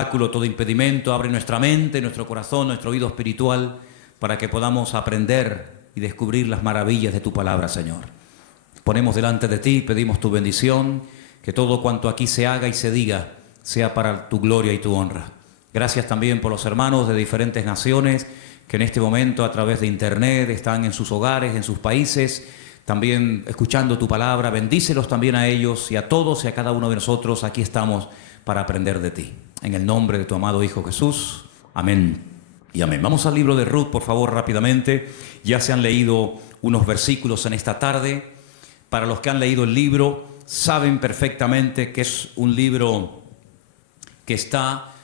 obstáculo, todo impedimento. Abre nuestra mente, nuestro corazón, nuestro oído espiritual para que podamos aprender y descubrir las maravillas de tu palabra, Señor. Ponemos delante de ti, pedimos tu bendición, que todo cuanto aquí se haga y se diga sea para tu gloria y tu honra. Gracias también por los hermanos de diferentes naciones que en este momento a través de internet están en sus hogares, en sus países, también escuchando tu palabra. Bendícelos también a ellos y a todos y a cada uno de nosotros. Aquí estamos para aprender de ti. En el nombre de tu amado Hijo Jesús. Amén y amén. Vamos al libro de Ruth, por favor, rápidamente. Ya se han leído unos versículos en esta tarde. Para los que han leído el libro, saben perfectamente que es un libro que está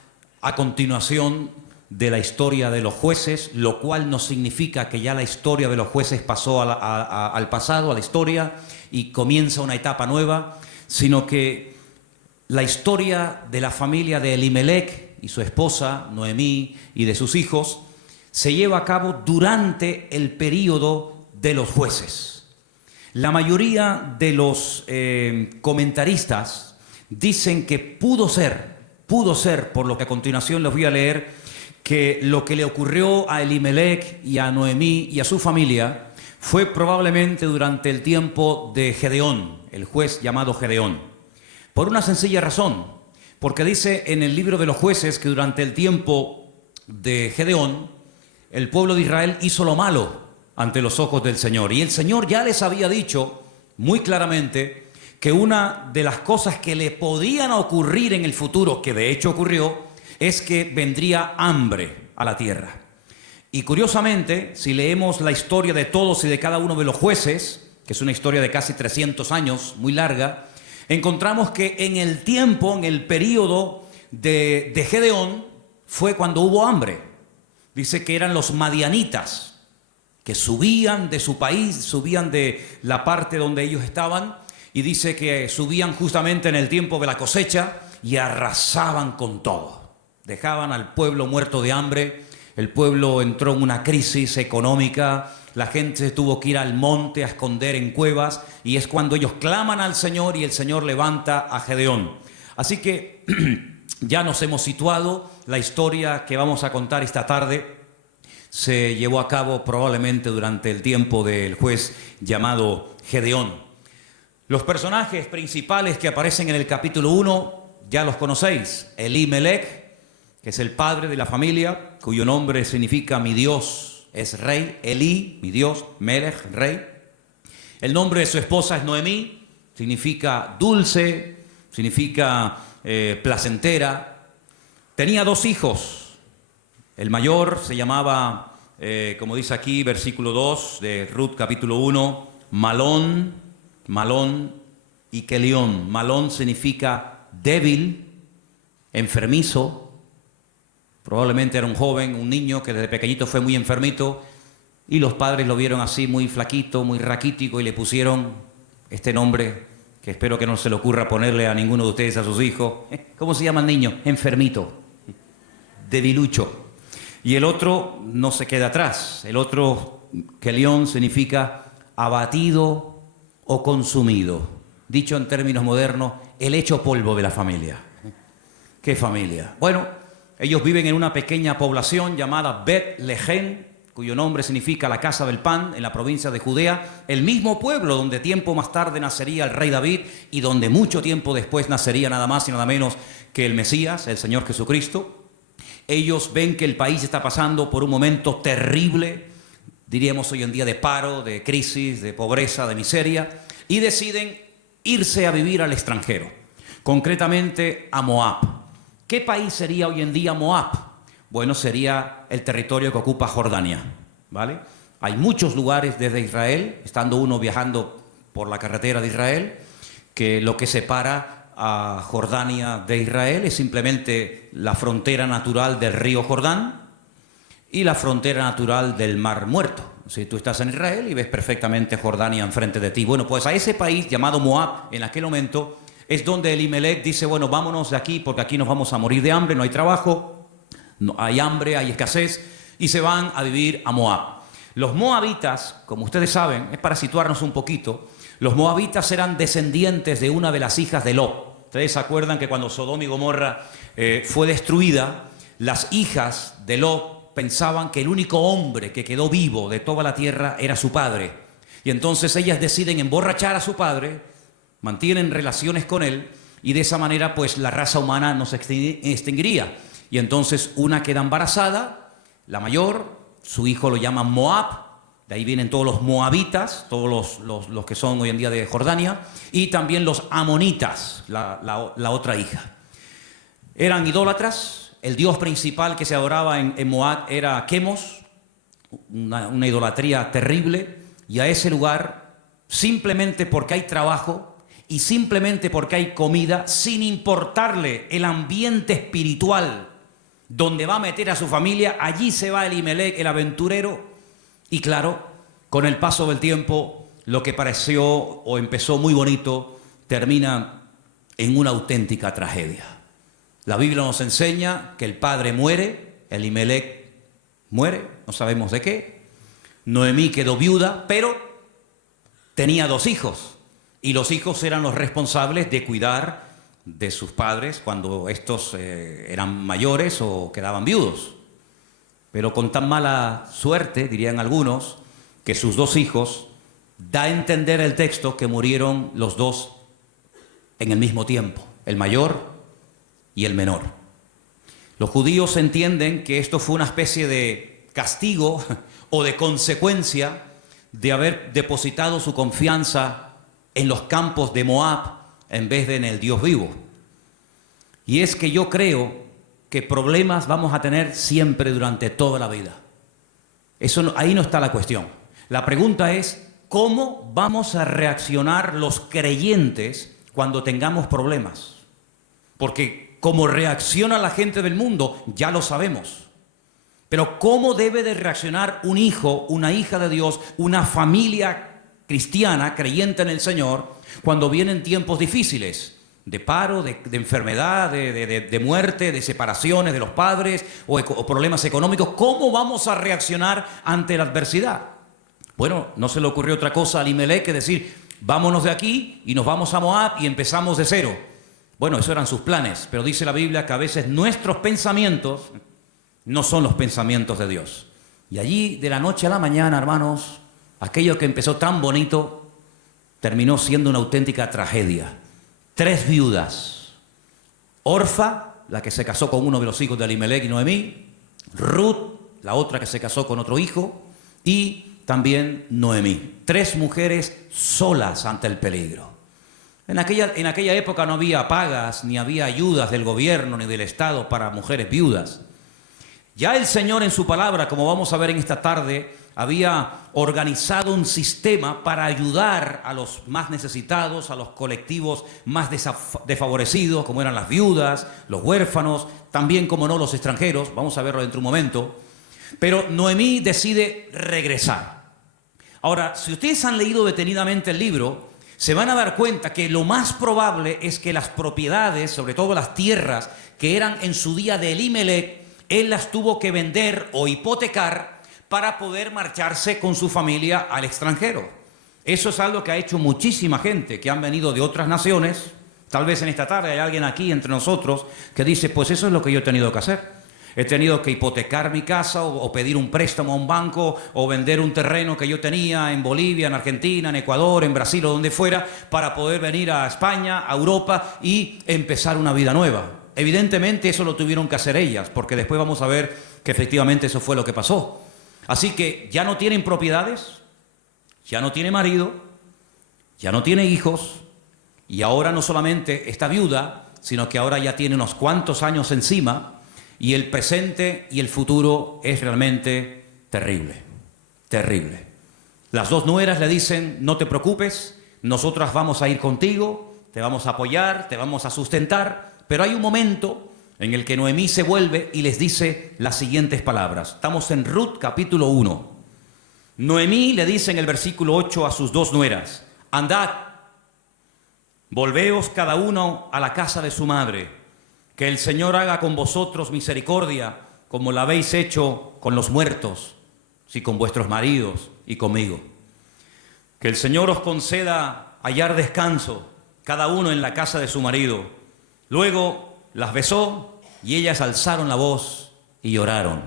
a continuación de la historia de los jueces, lo cual no significa que ya la historia de los jueces pasó al pasado, a la historia, y comienza una etapa nueva, sino que la historia de la familia de Elimelech y su esposa, Noemí, y de sus hijos, se lleva a cabo durante el período de los jueces. La mayoría de los comentaristas dicen que pudo ser, por lo que a continuación les voy a leer, que lo que le ocurrió a Elimelech y a Noemí y a su familia fue probablemente durante el tiempo de Gedeón, el juez llamado Gedeón. Por una sencilla razón, porque dice en el libro de los jueces que durante el tiempo de Gedeón, el pueblo de Israel hizo lo malo ante los ojos del Señor. Y el Señor ya les había dicho muy claramente que una de las cosas que le podían ocurrir en el futuro, que de hecho ocurrió, es que vendría hambre a la tierra. Y curiosamente, si leemos la historia de todos y de cada uno de los jueces, que es una historia de casi 300 años, muy larga, encontramos que en el tiempo, en el periodo de Gedeón, fue cuando hubo hambre. Dice que eran los madianitas, que subían de su país, subían de la parte donde ellos estaban, y dice que subían justamente en el tiempo de la cosecha y arrasaban con todo. Dejaban al pueblo muerto de hambre, el pueblo entró en una crisis económica, la gente se tuvo que ir al monte a esconder en cuevas, y es cuando ellos claman al Señor y el Señor levanta a Gedeón. Así que ya nos hemos situado, la historia que vamos a contar esta tarde se llevó a cabo probablemente durante el tiempo del juez llamado Gedeón. Los personajes principales que aparecen en el capítulo 1 ya los conocéis. Elimelech, que es el padre de la familia, cuyo nombre significa mi Dios es rey. Eli, mi Dios, Melech, rey. El nombre de su esposa es Noemí, significa dulce, significa placentera. Tenía 2 hijos. El mayor se llamaba, como dice aquí, versículo 2 de Ruth capítulo 1, Malón y Kelión. Malón significa débil, enfermizo. Probablemente era un joven, un niño que desde pequeñito fue muy enfermito, y los padres lo vieron así muy flaquito, muy raquítico, y le pusieron este nombre que espero que no se le ocurra ponerle a ninguno de ustedes a sus hijos. ¿Cómo se llama el niño? Enfermito, debilucho. Y el otro no se queda atrás. El otro, Kelión, significa abatido o consumido. Dicho en términos modernos, el hecho polvo de la familia. ¿Qué familia? Bueno, ellos viven en una pequeña población llamada Bet-Lehem, cuyo nombre significa la casa del pan, en la provincia de Judea, el mismo pueblo donde tiempo más tarde nacería el rey David y donde mucho tiempo después nacería nada más y nada menos que el Mesías, el Señor Jesucristo. Ellos ven que el país está pasando por un momento terrible, diríamos hoy en día de paro, de crisis, de pobreza, de miseria, y deciden irse a vivir al extranjero, concretamente a Moab. ¿Qué país sería hoy en día Moab? Bueno, sería el territorio que ocupa Jordania, ¿vale? Hay muchos lugares desde Israel, estando uno viajando por la carretera de Israel, que lo que separa a Jordania de Israel es simplemente la frontera natural del río Jordán y la frontera natural del Mar Muerto. Si tú estás en Israel y ves perfectamente Jordania enfrente de ti. Bueno, pues a ese país llamado Moab, en aquel momento, es donde Elimelech dice, bueno, vámonos de aquí porque aquí nos vamos a morir de hambre, no hay trabajo, no, hay hambre, hay escasez, y se van a vivir a Moab. Los moabitas, como ustedes saben, es para situarnos un poquito, los moabitas eran descendientes de una de las hijas de Lot. Ustedes se acuerdan que cuando Sodoma y Gomorra fue destruida, las hijas de Lot pensaban que el único hombre que quedó vivo de toda la tierra era su padre. Y entonces ellas deciden emborrachar a su padre, mantienen relaciones con él, y de esa manera pues la raza humana no se extinguiría. Y entonces una queda embarazada, la mayor, su hijo lo llaman Moab, de ahí vienen todos los moabitas, todos los que son hoy en día de Jordania, y también los amonitas, la otra hija. Eran idólatras, el dios principal que se adoraba en Moab era Quemos, una idolatría terrible, y a ese lugar, simplemente porque hay trabajo y simplemente porque hay comida, sin importarle el ambiente espiritual donde va a meter a su familia, allí se va Elimelec, el aventurero. Y claro, con el paso del tiempo, lo que pareció o empezó muy bonito, termina en una auténtica tragedia. La Biblia nos enseña que el padre muere, Elimelec muere, no sabemos de qué. Noemí quedó viuda, pero tenía 2 hijos. Y los hijos eran los responsables de cuidar de sus padres cuando estos eran mayores o quedaban viudos. Pero con tan mala suerte, dirían algunos, que sus 2 hijos, da a entender el texto que murieron los 2 en el mismo tiempo, el mayor y el menor. Los judíos entienden que esto fue una especie de castigo o de consecuencia de haber depositado su confianza en los campos de Moab en vez de en el Dios vivo. Y es que yo creo que problemas vamos a tener siempre durante toda la vida. Ahí no está la cuestión. La pregunta es, ¿cómo vamos a reaccionar los creyentes cuando tengamos problemas? Porque cómo reacciona la gente del mundo, ya lo sabemos. Pero ¿cómo debe de reaccionar un hijo, una hija de Dios, una familia cristiana, creyente en el Señor, cuando vienen tiempos difíciles? De paro, de enfermedad, de muerte, de separaciones de los padres o problemas económicos. ¿Cómo vamos a reaccionar ante la adversidad? Bueno, no se le ocurrió otra cosa a Elimelec que decir, vámonos de aquí y nos vamos a Moab y empezamos de cero. Bueno, esos eran sus planes, pero dice la Biblia que a veces nuestros pensamientos no son los pensamientos de Dios. Y allí, de la noche a la mañana, hermanos, aquello que empezó tan bonito terminó siendo una auténtica tragedia. 3 viudas, Orfa, la que se casó con uno de los hijos de Elimelec y Noemí, Ruth, la otra que se casó con otro hijo, y también Noemí. 3 mujeres solas ante el peligro. En aquella época no había pagas, ni había ayudas del gobierno ni del Estado para mujeres viudas. Ya el Señor en su palabra, como vamos a ver en esta tarde, había organizado un sistema para ayudar a los más necesitados, a los colectivos más desfavorecidos, como eran las viudas, los huérfanos, también, como no, los extranjeros. Vamos a verlo dentro de un momento. Pero Noemí decide regresar. Ahora, si ustedes han leído detenidamente el libro, se van a dar cuenta que lo más probable es que las propiedades, sobre todo las tierras que eran en su día de Elimelec, él las tuvo que vender o hipotecar para poder marcharse con su familia al extranjero. Eso es algo que ha hecho muchísima gente que han venido de otras naciones. Tal vez en esta tarde hay alguien aquí entre nosotros que dice, pues eso es lo que yo he tenido que hacer. He tenido que hipotecar mi casa o pedir un préstamo a un banco o vender un terreno que yo tenía en Bolivia, en Argentina, en Ecuador, en Brasil o donde fuera para poder venir a España, a Europa y empezar una vida nueva. Evidentemente eso lo tuvieron que hacer ellas, porque después vamos a ver que efectivamente eso fue lo que pasó. Así que ya no tienen propiedades, ya no tiene marido, ya no tiene hijos, y ahora no solamente está viuda, sino que ahora ya tiene unos cuantos años encima, y el presente y el futuro es realmente terrible, terrible. Las 2 nueras le dicen, no te preocupes, nosotras vamos a ir contigo, te vamos a apoyar, te vamos a sustentar, pero hay un momento en el que Noemí se vuelve y les dice las siguientes palabras. Estamos en Ruth capítulo 1. Noemí le dice en el versículo 8 a sus 2 nueras, andad, volveos cada uno a la casa de su madre, que el Señor haga con vosotros misericordia, como la habéis hecho con los muertos, sí, con vuestros maridos y conmigo. Que el Señor os conceda hallar descanso, cada uno en la casa de su marido, Luego las besó y ellas alzaron la voz y lloraron.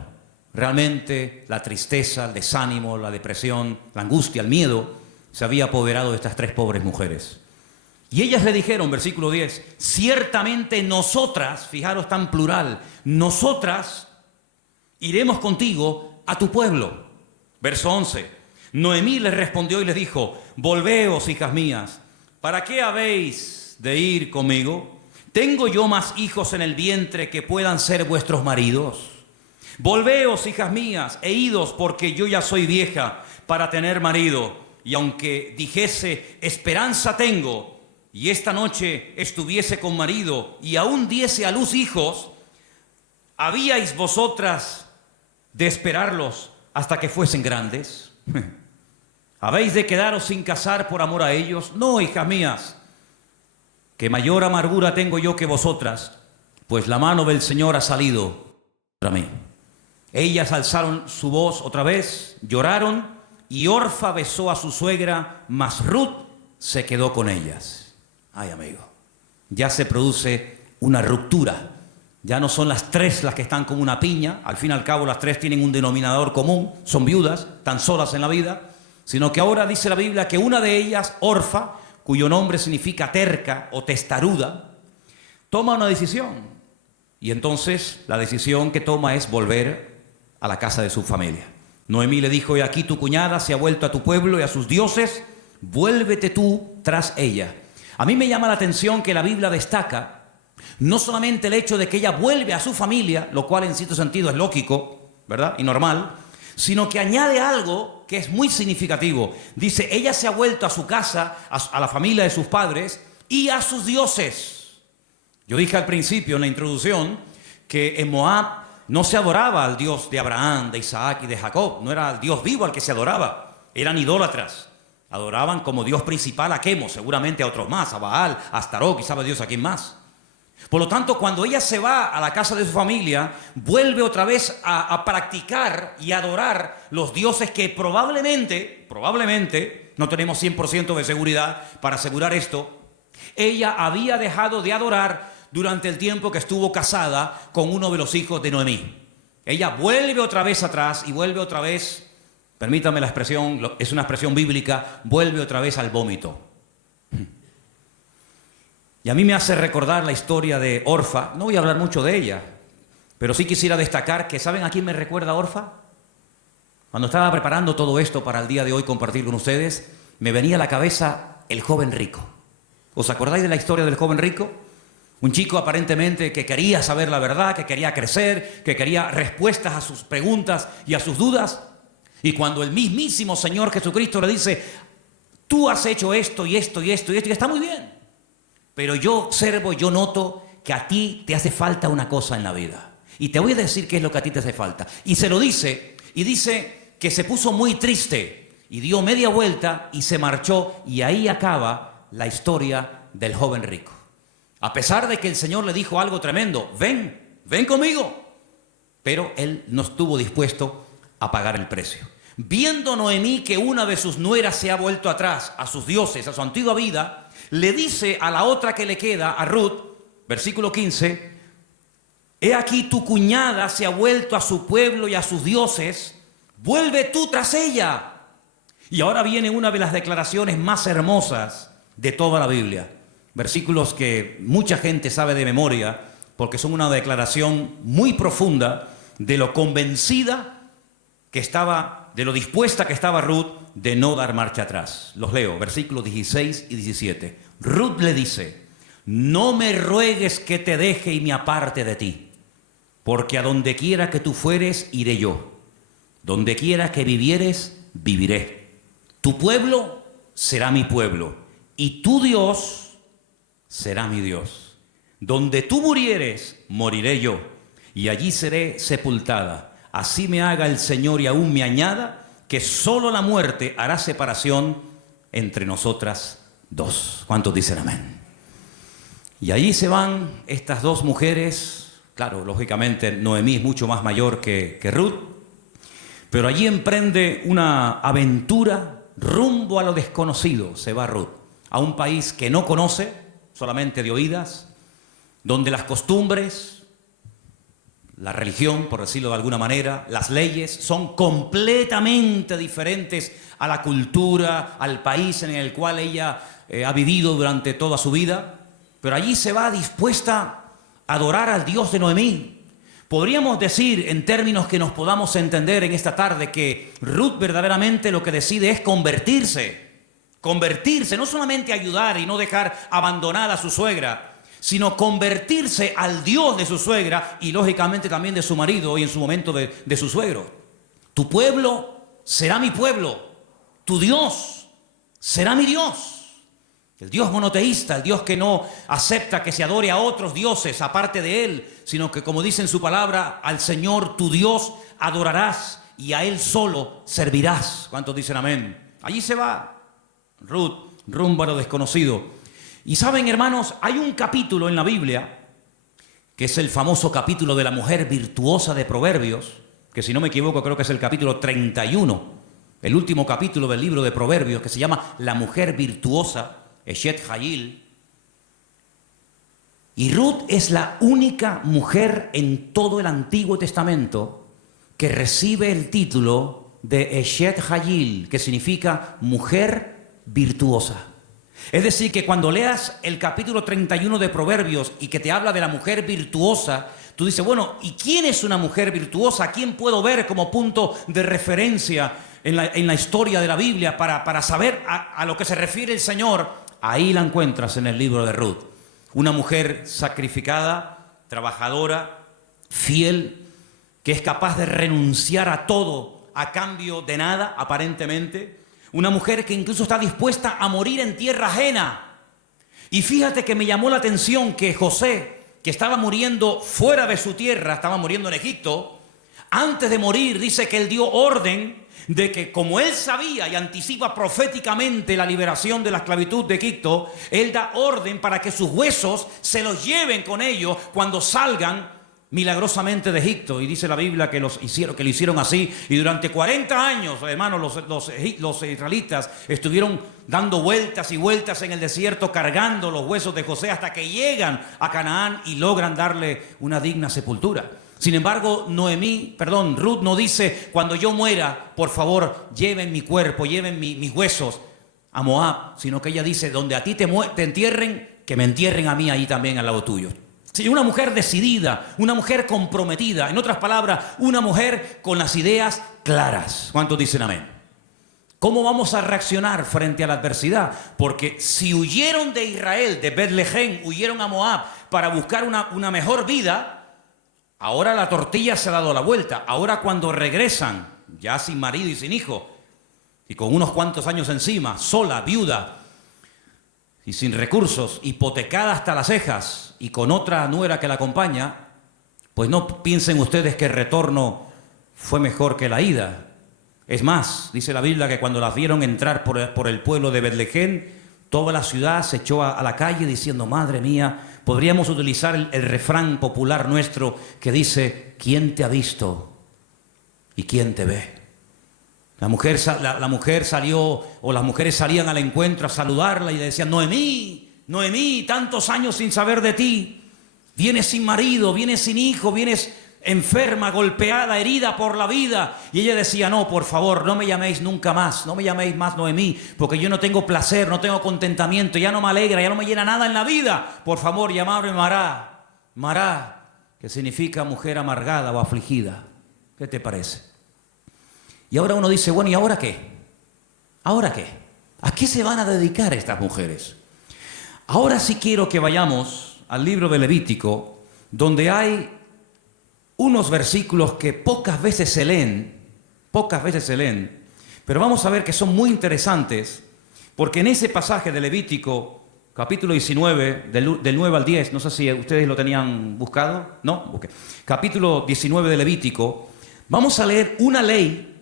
Realmente la tristeza, el desánimo, la depresión, la angustia, el miedo se había apoderado de estas tres pobres mujeres. Y ellas le dijeron, versículo 10, ciertamente nosotras, fijaros tan plural, nosotras iremos contigo a tu pueblo. Verso 11, Noemí les respondió y les dijo, volveos, hijas mías, ¿para qué habéis de ir conmigo? ¿Tengo yo más hijos en el vientre que puedan ser vuestros maridos? Volveos, hijas mías, e idos, porque yo ya soy vieja para tener marido. Y aunque dijese, esperanza tengo, y esta noche estuviese con marido, y aún diese a luz hijos, ¿habíais vosotras de esperarlos hasta que fuesen grandes? ¿Habéis de quedaros sin casar por amor a ellos? No, hijas mías, que mayor amargura tengo yo que vosotras, pues la mano del Señor ha salido contra mí. Ellas alzaron su voz otra vez, lloraron, y Orfa besó a su suegra, mas Ruth se quedó con ellas. Ay, amigo, ya se produce una ruptura. Ya no son las tres las que están como una piña. Al fin y al cabo las tres tienen un denominador común. Son viudas, tan solas en la vida. Sino que ahora dice la Biblia que una de ellas, Orfa, cuyo nombre significa terca o testaruda, toma una decisión. Y entonces la decisión que toma es volver a la casa de su familia. Noemí le dijo, y aquí tu cuñada se ha vuelto a tu pueblo y a sus dioses, vuélvete tú tras ella. A mí me llama la atención que la Biblia destaca no solamente el hecho de que ella vuelve a su familia, lo cual en cierto sentido es lógico, ¿verdad? Y normal, sino que añade algo que es muy significativo. Dice, ella se ha vuelto a su casa, a la familia de sus padres y a sus dioses. Yo dije al principio en la introducción que en Moab no se adoraba al Dios de Abraham, de Isaac y de Jacob. No era el Dios vivo al que se adoraba. Eran idólatras. Adoraban como Dios principal a Quemos, seguramente a otros más, a Baal, a Astarot y sabe Dios a quién más. Por lo tanto, cuando ella se va a la casa de su familia, vuelve otra vez a practicar y adorar los dioses que probablemente, no tenemos 100% de seguridad para asegurar esto, ella había dejado de adorar durante el tiempo que estuvo casada con uno de los hijos de Noemí. Ella vuelve otra vez atrás y vuelve otra vez, permítame la expresión, es una expresión bíblica, vuelve otra vez al vómito. Y a mí me hace recordar la historia de Orfa. No voy a hablar mucho de ella, pero sí quisiera destacar que, ¿saben a quién me recuerda Orfa? Cuando estaba preparando todo esto para el día de hoy compartir con ustedes, me venía a la cabeza el joven rico. ¿Os acordáis de la historia del joven rico? Un chico aparentemente que quería saber la verdad, que quería crecer, que quería respuestas a sus preguntas y a sus dudas. Y cuando el mismísimo Señor Jesucristo le dice, tú has hecho esto y esto y esto y esto, y está muy bien. Pero yo observo, yo noto que a ti te hace falta una cosa en la vida. Y te voy a decir qué es lo que a ti te hace falta. Y se lo dice, y dice que se puso muy triste, y dio media vuelta y se marchó, y ahí acaba la historia del joven rico. A pesar de que el Señor le dijo algo tremendo, ven conmigo. Pero él no estuvo dispuesto a pagar el precio. Viendo Noemí que una de sus nueras se ha vuelto atrás a sus dioses, a su antigua vida, le dice a la otra que le queda, a Ruth, versículo 15, he aquí tu cuñada se ha vuelto a su pueblo y a sus dioses, vuelve tú tras ella. Y ahora viene una de las declaraciones más hermosas de toda la Biblia. Versículos que mucha gente sabe de memoria, porque son una declaración muy profunda de lo convencida que estaba, de lo dispuesta que estaba Ruth de no dar marcha atrás. Los leo, versículos 16 y 17. Ruth le dice, no me ruegues que te deje y me aparte de ti, porque a donde quiera que tú fueres, iré yo. Donde quiera que vivieres, viviré. Tu pueblo será mi pueblo, y tu Dios será mi Dios. Donde tú murieres, moriré yo, y allí seré sepultada. Así me haga el Señor y aún me añada, que solo la muerte hará separación entre nosotras dos. ¿Cuántos dicen amén? Y allí se van estas dos mujeres. Claro, lógicamente Noemí es mucho más mayor que Ruth, pero allí emprende una aventura rumbo a lo desconocido. Se va Ruth a un país que no conoce, solamente de oídas, donde las costumbres, la religión, por decirlo de alguna manera, las leyes son completamente diferentes a la cultura, al país en el cual ella ha vivido durante toda su vida, pero allí se va dispuesta a adorar al Dios de Noemí. Podríamos decir, en términos que nos podamos entender en esta tarde, que Ruth verdaderamente lo que decide es convertirse, no solamente ayudar y no dejar abandonada a su suegra, sino convertirse al Dios de su suegra y lógicamente también de su marido y en su momento de su suegro. Tu pueblo será mi pueblo, tu Dios será mi Dios. El Dios monoteísta, el Dios que no acepta que se adore a otros dioses aparte de Él, sino que, como dice en su palabra, al Señor tu Dios adorarás y a Él solo servirás. ¿Cuántos dicen amén? Allí se va Ruth rumbo a lo desconocido. Y saben, hermanos, hay un capítulo en la Biblia, que es el famoso capítulo de la mujer virtuosa de Proverbios, que si no me equivoco creo que es el capítulo 31, el último capítulo del libro de Proverbios, que se llama La mujer virtuosa, Eshet Hayil. Y Ruth es la única mujer en todo el Antiguo Testamento que recibe el título de Eshet Hayil, que significa mujer virtuosa. Es decir, que cuando leas el capítulo 31 de Proverbios y que te habla de la mujer virtuosa, tú dices, bueno, ¿y quién es una mujer virtuosa? ¿A quién puedo ver como punto de referencia en la historia de la Biblia para saber a lo que se refiere el Señor? Ahí la encuentras en el libro de Ruth. Una mujer sacrificada, trabajadora, fiel, que es capaz de renunciar a todo a cambio de nada, aparentemente. Una mujer que incluso está dispuesta a morir en tierra ajena. Y fíjate que me llamó la atención que José, que estaba muriendo fuera de su tierra, estaba muriendo en Egipto, antes de morir dice que él dio orden de que, como él sabía y anticipa proféticamente la liberación de la esclavitud de Egipto, él da orden para que sus huesos se los lleven con ellos cuando salgan milagrosamente de Egipto. Y dice la Biblia que lo hicieron así. Y durante 40 años, hermanos, los israelitas estuvieron dando vueltas y vueltas en el desierto, cargando los huesos de José hasta que llegan a Canaán y logran darle una digna sepultura. Sin embargo, Ruth no dice, cuando yo muera, por favor, lleven mi cuerpo, lleven mis huesos a Moab, sino que ella dice, donde a ti te entierren, que me entierren a mí ahí también al lado tuyo. Sí, una mujer decidida, una mujer comprometida, en otras palabras, una mujer con las ideas claras. ¿Cuántos dicen amén? ¿Cómo vamos a reaccionar frente a la adversidad? Porque si huyeron de Israel, de Betlehem, huyeron a Moab para buscar una mejor vida, ahora la tortilla se ha dado la vuelta. Ahora cuando regresan, ya sin marido y sin hijo, y con unos cuantos años encima, sola, viuda, y sin recursos, hipotecada hasta las cejas, y con otra nuera que la acompaña, pues no piensen ustedes que el retorno fue mejor que la ida. Es más, dice la Biblia que cuando las vieron entrar por el pueblo de Betlehem, toda la ciudad se echó a la calle diciendo, madre mía. Podríamos utilizar el refrán popular nuestro que dice, ¿quién te ha visto y quién te ve? La mujer salió, o las mujeres salían al encuentro a saludarla y le decían, Noemí, Noemí, tantos años sin saber de ti. Vienes sin marido, vienes sin hijo, vienes enferma, golpeada, herida por la vida. Y ella decía, no, por favor, no me llaméis nunca más, no me llaméis más Noemí, porque yo no tengo placer, no tengo contentamiento, ya no me alegra, ya no me llena nada en la vida. Por favor, llamadme Mará, Mará, que significa mujer amargada o afligida. ¿Qué te parece? Y ahora uno dice, bueno, ¿y ahora qué? ¿Ahora qué? ¿A qué se van a dedicar estas mujeres? Ahora sí quiero que vayamos al libro de Levítico, donde hay unos versículos que pocas veces se leen, pero vamos a ver que son muy interesantes, porque en ese pasaje de Levítico, capítulo 19, del 9 al 10, no sé si ustedes lo tenían buscado, ¿no? Okay. Capítulo 19 de Levítico, vamos a leer una ley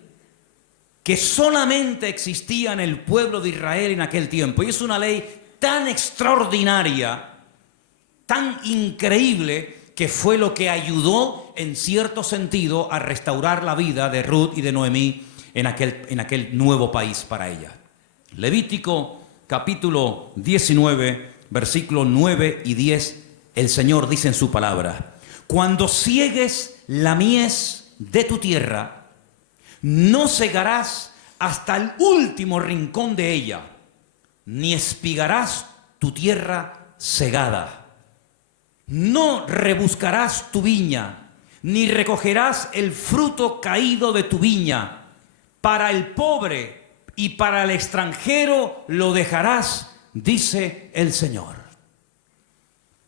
que solamente existía en el pueblo de Israel en aquel tiempo, y es una ley tan extraordinaria, tan increíble, que fue lo que ayudó en cierto sentido a restaurar la vida de Ruth y de Noemí en aquel nuevo país para ella. Levítico capítulo 19, versículos 9 y 10 el Señor dice en su palabra: cuando ciegues la mies de tu tierra, no cegarás hasta el último rincón de ella, ni espigarás tu tierra cegada. No rebuscarás tu viña, ni recogerás el fruto caído de tu viña. Para el pobre y para el extranjero lo dejarás, dice el Señor.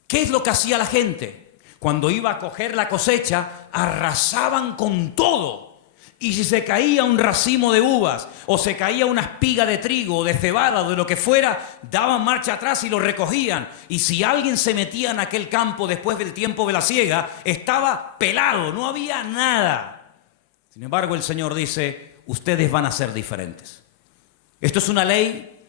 ¿Qué es lo que hacía la gente? Cuando iba a coger la cosecha, arrasaban con todo. Y si se caía un racimo de uvas, o se caía una espiga de trigo, o de cebada, o de lo que fuera, daban marcha atrás y lo recogían. Y si alguien se metía en aquel campo después del tiempo de la siega, estaba pelado, no había nada. Sin embargo, el Señor dice: ustedes van a ser diferentes. Esto es una ley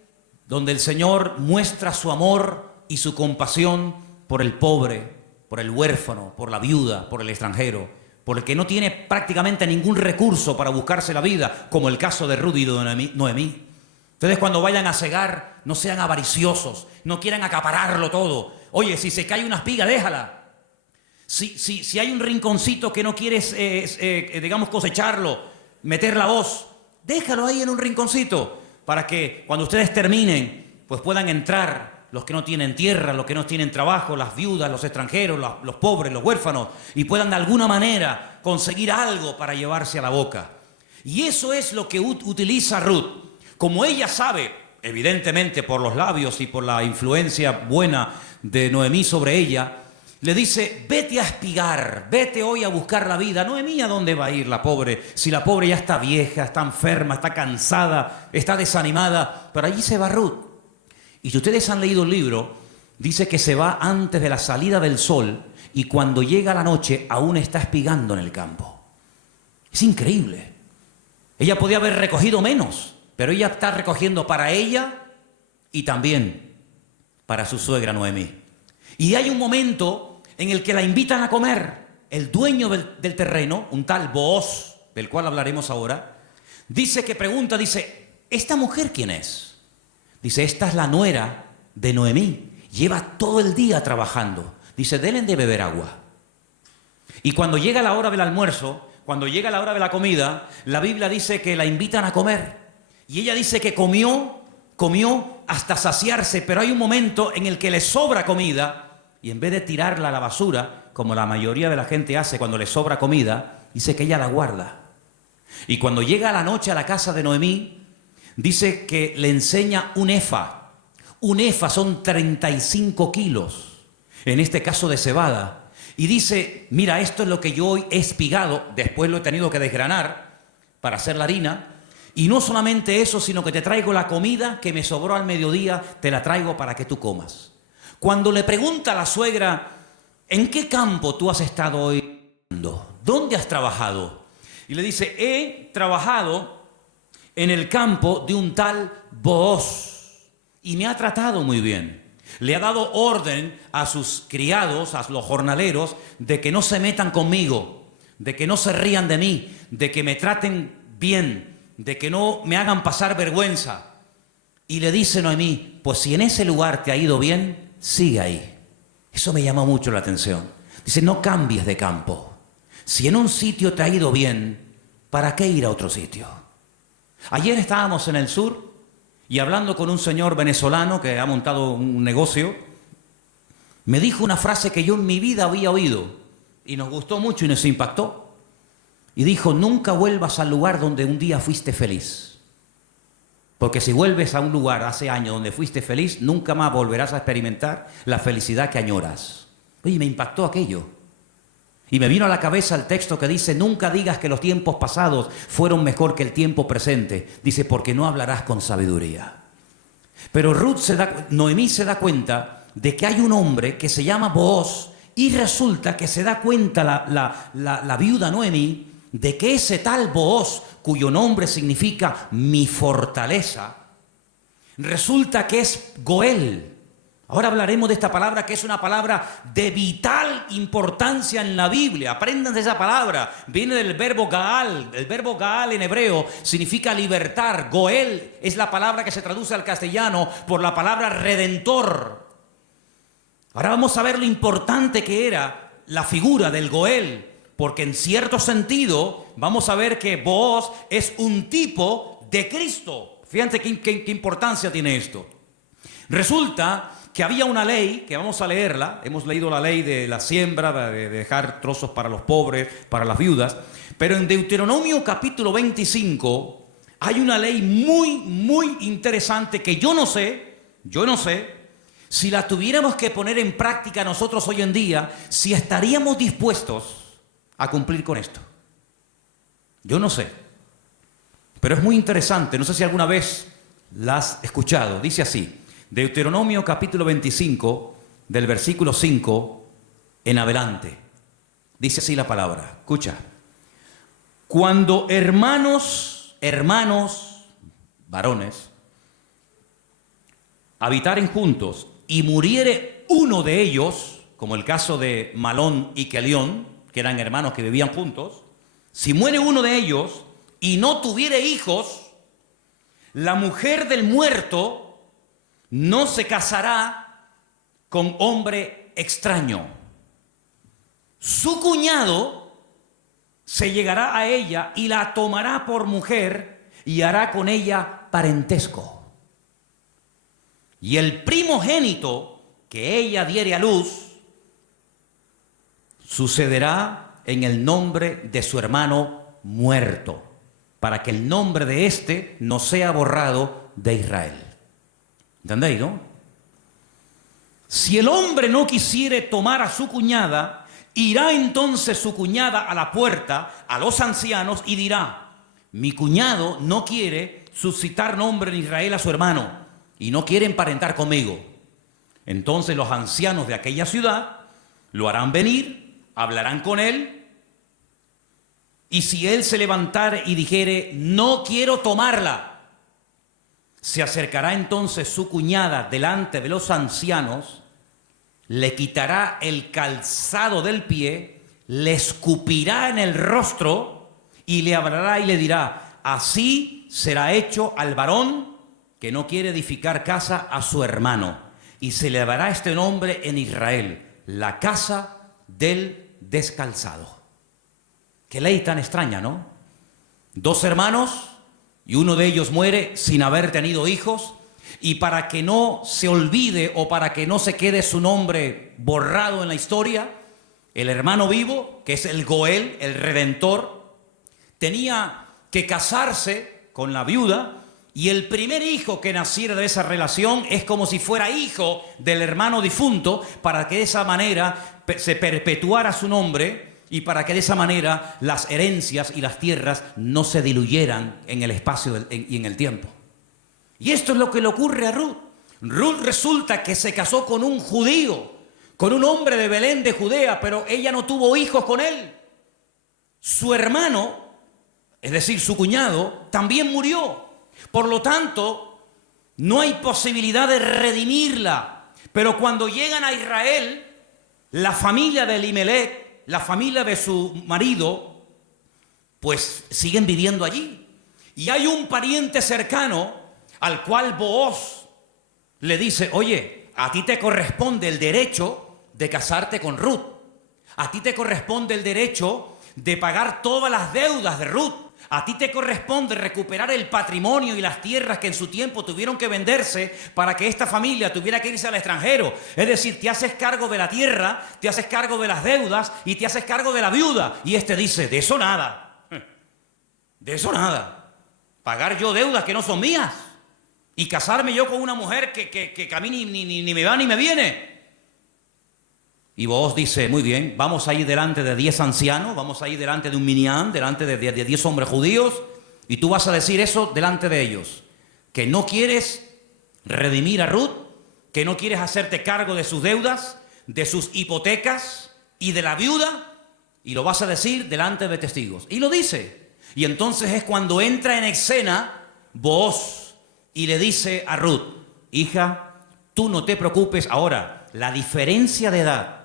donde el Señor muestra su amor y su compasión por el pobre, por el huérfano, por la viuda, por el extranjero, por el que no tiene prácticamente ningún recurso para buscarse la vida, como el caso de Ruth y de Noemí. Ustedes, cuando vayan a cegar, no sean avariciosos, no quieran acapararlo todo. Oye, si se cae una espiga, déjala. Si hay un rinconcito que no quieres, digamos, cosecharlo, meter la hoz, déjalo ahí en un rinconcito, para que cuando ustedes terminen, pues puedan entrar los que no tienen tierra, los que no tienen trabajo, las viudas, los extranjeros, los pobres, los huérfanos, y puedan de alguna manera conseguir algo para llevarse a la boca. Y eso es lo que utiliza Ruth. Como ella sabe, evidentemente por los labios y por la influencia buena de Noemí sobre ella, le dice: vete a espigar, vete hoy a buscar la vida. Noemí, ¿a dónde va a ir la pobre? Si la pobre ya está vieja, está enferma, está cansada, está desanimada. Pero allí se va Ruth. Y si ustedes han leído el libro, dice que se va antes de la salida del sol, y cuando llega la noche aún está espigando en el campo. Es increíble. Ella podía haber recogido menos, pero ella está recogiendo para ella y también para su suegra Noemí. Y hay un momento en el que la invitan a comer. El dueño del terreno, un tal Booz, del cual hablaremos ahora, dice ¿esta mujer quién es? Dice: esta es la nuera de Noemí, lleva todo el día trabajando. Dice: denle de beber agua. Y cuando llega la hora del almuerzo, cuando llega la hora de la comida, la Biblia dice que la invitan a comer. Y ella dice que comió hasta saciarse, pero hay un momento en el que le sobra comida, y en vez de tirarla a la basura, como la mayoría de la gente hace cuando le sobra comida, dice que ella la guarda. Y cuando llega la noche a la casa de Noemí, dice que le enseña un efa. Un efa son 35 kilos, en este caso de cebada. Y dice: mira, esto es lo que yo hoy he espigado, después lo he tenido que desgranar para hacer la harina. Y no solamente eso, sino que te traigo la comida que me sobró al mediodía, te la traigo para que tú comas. Cuando le pregunta a la suegra: ¿en qué campo tú has estado hoy? ¿Dónde has trabajado? Y le dice: he trabajado en el campo de un tal Booz, y me ha tratado muy bien. Le ha dado orden a sus criados, a los jornaleros, de que no se metan conmigo, de que no se rían de mí, de que me traten bien, de que no me hagan pasar vergüenza. Y le dice Noemí: pues si en ese lugar te ha ido bien, sigue ahí. Eso me llamó mucho la atención. Dice: no cambies de campo. Si en un sitio te ha ido bien, ¿para qué ir a otro sitio? Ayer estábamos en el sur y hablando con un señor venezolano que ha montado un negocio, me dijo una frase que yo en mi vida había oído y nos gustó mucho y nos impactó. Y dijo: nunca vuelvas al lugar donde un día fuiste feliz. Porque si vuelves a un lugar hace años donde fuiste feliz, nunca más volverás a experimentar la felicidad que añoras. Oye, me impactó aquello. Y me vino a la cabeza el texto que dice: nunca digas que los tiempos pasados fueron mejor que el tiempo presente. Dice: porque no hablarás con sabiduría. Pero Noemí se da cuenta de que hay un hombre que se llama Booz, y resulta que se da cuenta la viuda Noemí de que ese tal Booz, cuyo nombre significa mi fortaleza, resulta que es Goel. Ahora hablaremos de esta palabra, que es una palabra de vital importancia en la Biblia. Aprendan de esa palabra. Viene del verbo Gaal. El verbo Gaal en hebreo significa libertar. Goel es la palabra que se traduce al castellano por la palabra redentor. Ahora vamos a ver lo importante que era la figura del Goel, porque en cierto sentido vamos a ver que Booz es un tipo de Cristo. Fíjense qué importancia tiene esto. Resulta que había una ley, que vamos a leerla, hemos leído la ley de la siembra, de dejar trozos para los pobres, para las viudas, pero en Deuteronomio capítulo 25 hay una ley muy interesante que yo no sé si la tuviéramos que poner en práctica nosotros hoy en día, si estaríamos dispuestos a cumplir con esto. Yo no sé, pero es muy interesante, no sé si alguna vez la has escuchado. Dice así, Deuteronomio capítulo 25, del versículo 5 en adelante. Dice así la palabra, escucha. Cuando hermanos, varones, habitaren juntos y muriere uno de ellos, como el caso de Malón y Kelión, que eran hermanos que vivían juntos, si muere uno de ellos y no tuviere hijos, la mujer del muerto no se casará con hombre extraño. Su cuñado se llegará a ella y la tomará por mujer y hará con ella parentesco. Y el primogénito que ella diere a luz sucederá en el nombre de su hermano muerto, para que el nombre de éste no sea borrado de Israel. ¿Entendéis, no? Si el hombre no quisiere tomar a su cuñada, irá entonces su cuñada a la puerta, a los ancianos, y dirá: mi cuñado no quiere suscitar nombre en Israel a su hermano, y no quiere emparentar conmigo. Entonces los ancianos de aquella ciudad lo harán venir, hablarán con él, y si él se levantare y dijere: no quiero tomarla, se acercará entonces su cuñada delante de los ancianos, le quitará el calzado del pie, le escupirá en el rostro y le hablará y le dirá: así será hecho al varón que no quiere edificar casa a su hermano, y se le dará este nombre en Israel, la casa del descalzado. Qué ley tan extraña, ¿no? Dos hermanos y uno de ellos muere sin haber tenido hijos, y para que no se olvide o para que no se quede su nombre borrado en la historia, el hermano vivo, que es el Goel, el Redentor, tenía que casarse con la viuda, y el primer hijo que naciera de esa relación es como si fuera hijo del hermano difunto, para que de esa manera se perpetuara su nombre y para que de esa manera las herencias y las tierras no se diluyeran en el espacio y en el tiempo. Y esto es lo que le ocurre a Ruth. Ruth resulta que se casó con un judío, con un hombre de Belén de Judea, pero ella no tuvo hijos con él. Su hermano, es decir, su cuñado, también murió. Por lo tanto, no hay posibilidad de redimirla. Pero cuando llegan a Israel, la familia de Elimelech, la familia de su marido, pues siguen viviendo allí. Y hay un pariente cercano al cual Booz le dice: oye, a ti te corresponde el derecho de casarte con Ruth. A ti te corresponde el derecho de pagar todas las deudas de Ruth. A ti te corresponde recuperar el patrimonio y las tierras que en su tiempo tuvieron que venderse para que esta familia tuviera que irse al extranjero. Es decir, te haces cargo de la tierra, te haces cargo de las deudas y te haces cargo de la viuda. Y este dice: de eso nada. De eso nada. Pagar yo deudas que no son mías y casarme yo con una mujer que a mí ni me va ni me viene. Y Booz dice: muy bien, vamos a ir delante de 10 ancianos, vamos a ir delante de un minyan, delante de 10 hombres judíos, y tú vas a decir eso delante de ellos, que no quieres redimir a Ruth, que no quieres hacerte cargo de sus deudas, de sus hipotecas y de la viuda, y lo vas a decir delante de testigos. Y lo dice. Y entonces es cuando entra en escena Booz y le dice a Ruth: hija, tú no te preocupes. Ahora, la diferencia de edad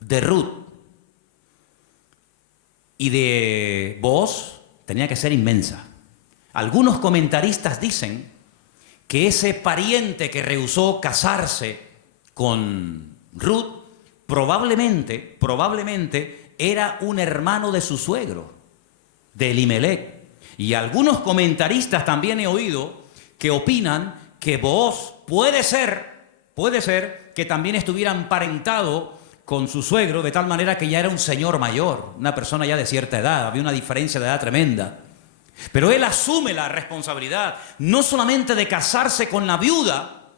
de Ruth y de Booz tenía que ser inmensa. Algunos comentaristas dicen que ese pariente que rehusó casarse con Ruth probablemente era un hermano de su suegro, de Elimelech. Y algunos comentaristas también he oído que opinan que Booz puede ser que también estuviera emparentado con su suegro, de tal manera que ya era un señor mayor, una persona ya de cierta edad, había una diferencia de edad tremenda. Pero él asume la responsabilidad, no solamente de casarse con la viuda,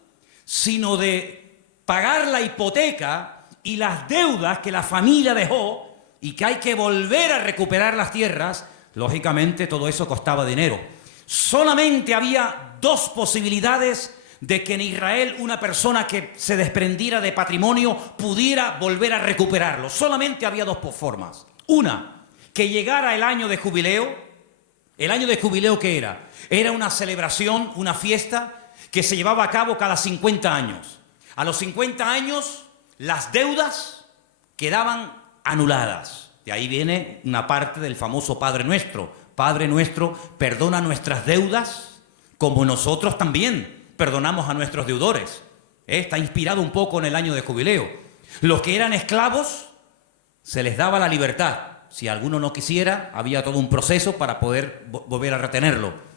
sino de pagar la hipoteca y las deudas que la familia dejó y que hay que volver a recuperar las tierras. Lógicamente todo eso costaba dinero. Solamente había dos posibilidades de que en Israel una persona que se desprendiera de patrimonio pudiera volver a recuperarlo. Solamente había dos formas. Una, que llegara el año de jubileo. ¿El año de jubileo qué era? Era una celebración, una fiesta que se llevaba a cabo cada 50 años. A los 50 años las deudas quedaban anuladas. De ahí viene una parte del famoso Padre Nuestro. Padre Nuestro, perdona nuestras deudas como nosotros también perdonamos a nuestros deudores. Está inspirado un poco en el año de jubileo. Los que eran esclavos se les daba la libertad. Si alguno no quisiera, había todo un proceso para poder volver a retenerlo.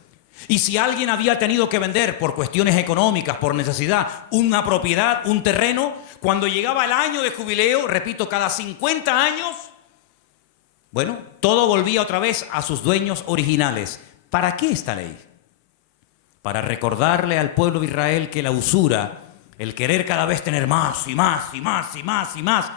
Y si alguien había tenido que vender por cuestiones económicas, por necesidad, una propiedad, un terreno, cuando llegaba el año de jubileo, repito, cada 50 años, bueno, todo volvía otra vez a sus dueños originales. ¿Para qué esta ley? Para recordarle al pueblo de Israel que la usura, el querer cada vez tener más y más y más y más y más,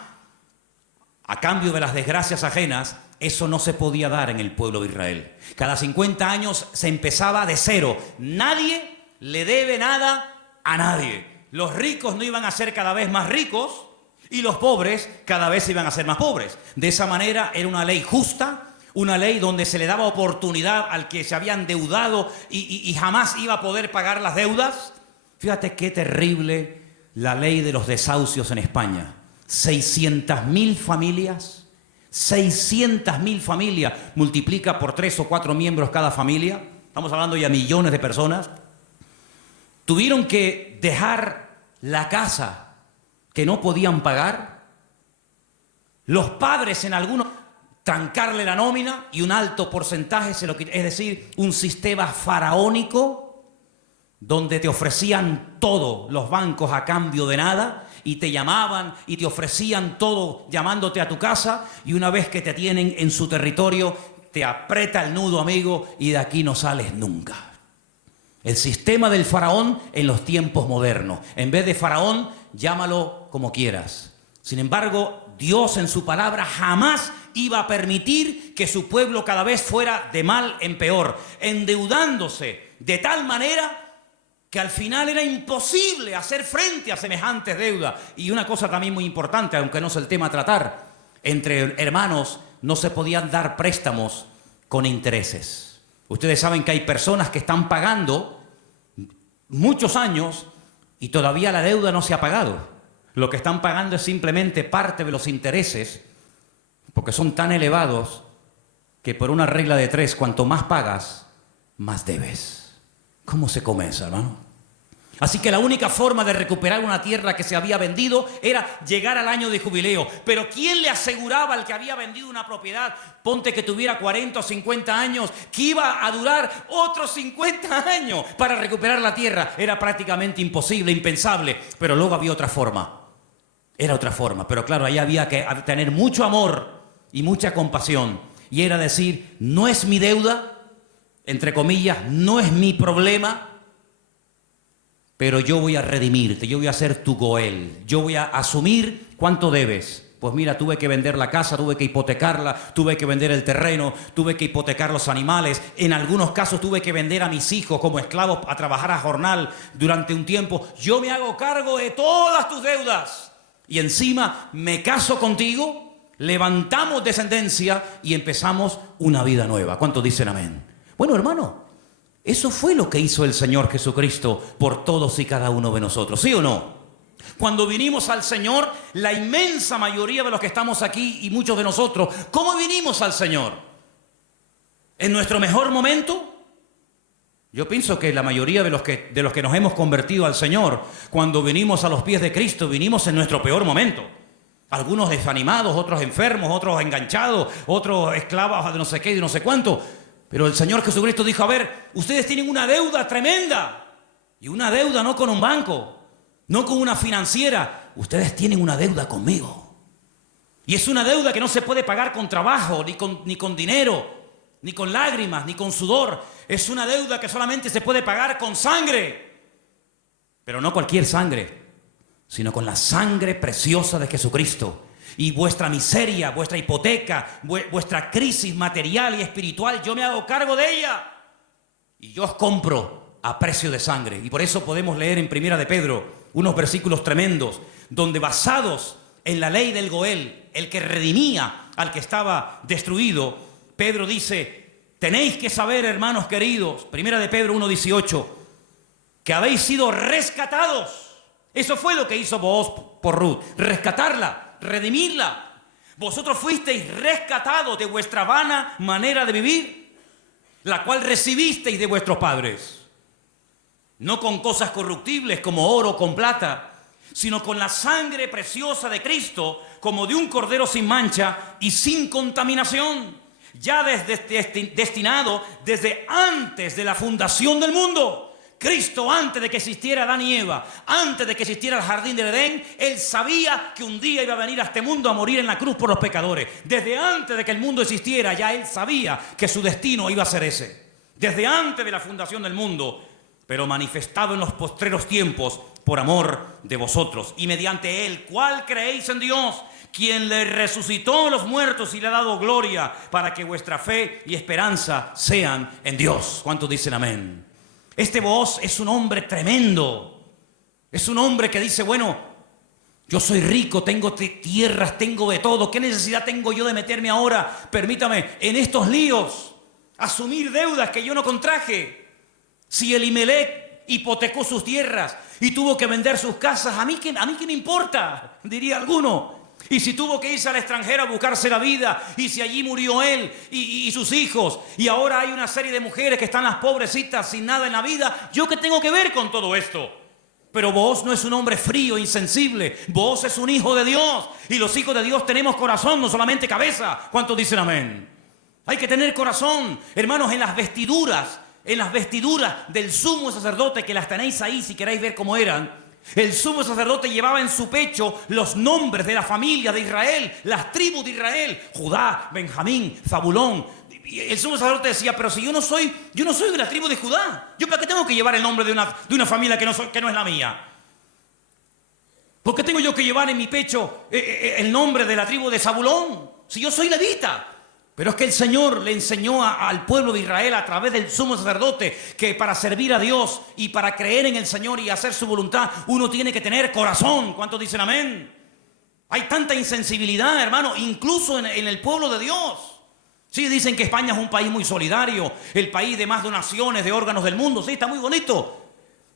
a cambio de las desgracias ajenas, eso no se podía dar en el pueblo de Israel. Cada 50 años se empezaba de cero. Nadie le debe nada a nadie. Los ricos no iban a ser cada vez más ricos y los pobres cada vez iban a ser más pobres. De esa manera era una ley justa, una ley donde se le daba oportunidad al que se había endeudado y jamás iba a poder pagar las deudas. Fíjate qué terrible la ley de los desahucios en España. 600.000 familias, 600.000 familias, multiplica por 3 o 4 miembros cada familia, estamos hablando ya millones de personas, tuvieron que dejar la casa que no podían pagar, los padres en algunos trancarle la nómina y un alto porcentaje, es decir, un sistema faraónico donde te ofrecían todo los bancos a cambio de nada y te llamaban y te ofrecían todo llamándote a tu casa y una vez que te tienen en su territorio te aprieta el nudo, amigo, y de aquí no sales nunca. El sistema del faraón en los tiempos modernos. En vez de faraón, llámalo como quieras. Sin embargo, Dios en su palabra jamás iba a permitir que su pueblo cada vez fuera de mal en peor, endeudándose de tal manera que al final era imposible hacer frente a semejantes deudas. Y una cosa también muy importante, aunque no es el tema a tratar, entre hermanos no se podían dar préstamos con intereses. Ustedes saben que hay personas que están pagando muchos años y todavía la deuda no se ha pagado. Lo que están pagando es simplemente parte de los intereses, porque son tan elevados que por una regla de 3, cuanto más pagas, más debes. ¿Cómo se come eso, hermano? Así que la única forma de recuperar una tierra que se había vendido era llegar al año de jubileo. Pero ¿quién le aseguraba al que había vendido una propiedad, ponte que tuviera 40 o 50 años, que iba a durar otros 50 años para recuperar la tierra? Era prácticamente imposible, impensable. Pero luego había otra forma. Era otra forma. Pero claro, ahí había que tener mucho amor y mucha compasión. Y era decir, no es mi deuda, entre comillas, no es mi problema, pero yo voy a redimirte, yo voy a ser tu Goel, yo voy a asumir cuánto debes. Pues mira, tuve que vender la casa, tuve que hipotecarla, tuve que vender el terreno, tuve que hipotecar los animales, en algunos casos tuve que vender a mis hijos como esclavos a trabajar a jornal durante un tiempo. Yo me hago cargo de todas tus deudas y encima me caso contigo, levantamos descendencia y empezamos una vida nueva. ¿Cuántos dicen amén? Bueno, hermano, eso fue lo que hizo el Señor Jesucristo por todos y cada uno de nosotros, ¿sí o no? Cuando vinimos al Señor, la inmensa mayoría de los que estamos aquí y muchos de nosotros, ¿cómo vinimos al Señor? ¿En nuestro mejor momento? Yo pienso que la mayoría de los que nos hemos convertido al Señor, cuando venimos a los pies de Cristo, vinimos en nuestro peor momento. Algunos desanimados, otros enfermos, otros enganchados, otros esclavos de no sé qué y de no sé cuánto. Pero el Señor Jesucristo dijo, a ver, ustedes tienen una deuda tremenda. Y una deuda no con un banco, no con una financiera. Ustedes tienen una deuda conmigo. Y es una deuda que no se puede pagar con trabajo, ni con dinero, ni con lágrimas, ni con sudor. Es una deuda que solamente se puede pagar con sangre. Pero no cualquier sangre, sino con la sangre preciosa de Jesucristo. Y vuestra miseria, vuestra hipoteca, vuestra crisis material y espiritual, yo me hago cargo de ella. Y yo os compro a precio de sangre. Y por eso podemos leer en Primera de Pedro unos versículos tremendos, donde basados en la ley del Goel, el que redimía al que estaba destruido, Pedro dice, tenéis que saber, hermanos queridos, Primera de Pedro 1:18, que habéis sido rescatados. Eso fue lo que hizo Booz por Ruth, rescatarla, redimirla. Vosotros fuisteis rescatados de vuestra vana manera de vivir, la cual recibisteis de vuestros padres. No con cosas corruptibles como oro con plata, sino con la sangre preciosa de Cristo, como de un cordero sin mancha y sin contaminación, ya destinado desde antes de la fundación del mundo. Cristo, antes de que existiera Adán y Eva, antes de que existiera el jardín del Edén, Él sabía que un día iba a venir a este mundo a morir en la cruz por los pecadores. Desde antes de que el mundo existiera, ya Él sabía que su destino iba a ser ese. Desde antes de la fundación del mundo, pero manifestado en los postreros tiempos por amor de vosotros, y mediante Él, ¿cuál creéis en Dios? Quien le resucitó a los muertos y le ha dado gloria, para que vuestra fe y esperanza sean en Dios. ¿Cuántos dicen amén? Este Booz es un hombre tremendo. Es un hombre que dice, bueno, yo soy rico, tengo tierras, tengo de todo. ¿Qué necesidad tengo yo de meterme ahora, permítame, en estos líos? Asumir deudas que yo no contraje. Si Elimelech hipotecó sus tierras y tuvo que vender sus casas, ¿a mí qué me importa? Diría alguno. Y si tuvo que irse al extranjero a buscarse la vida, y si allí murió él y sus hijos, y ahora hay una serie de mujeres que están las pobrecitas sin nada en la vida, ¿yo qué tengo que ver con todo esto? Pero Booz no es un hombre frío, insensible. Booz es un hijo de Dios, y los hijos de Dios tenemos corazón, no solamente cabeza. ¿Cuántos dicen amén? Hay que tener corazón, hermanos, en las vestiduras del sumo sacerdote, que las tenéis ahí si queréis ver cómo eran. El sumo sacerdote llevaba en su pecho los nombres de la familia de Israel, las tribus de Israel, Judá, Benjamín, Zabulón. Y el sumo sacerdote decía, pero si yo no soy de la tribu de Judá, ¿yo para qué tengo que llevar el nombre de una familia que no es la mía? ¿Por qué tengo yo que llevar en mi pecho el nombre de la tribu de Zabulón? Si yo soy levita. Pero es que el Señor le enseñó al pueblo de Israel a través del sumo sacerdote que para servir a Dios y para creer en el Señor y hacer su voluntad, uno tiene que tener corazón. ¿Cuántos dicen amén? Hay tanta insensibilidad, hermano, incluso en el pueblo de Dios. Sí, dicen que España es un país muy solidario, el país de más donaciones de órganos del mundo. Sí, está muy bonito.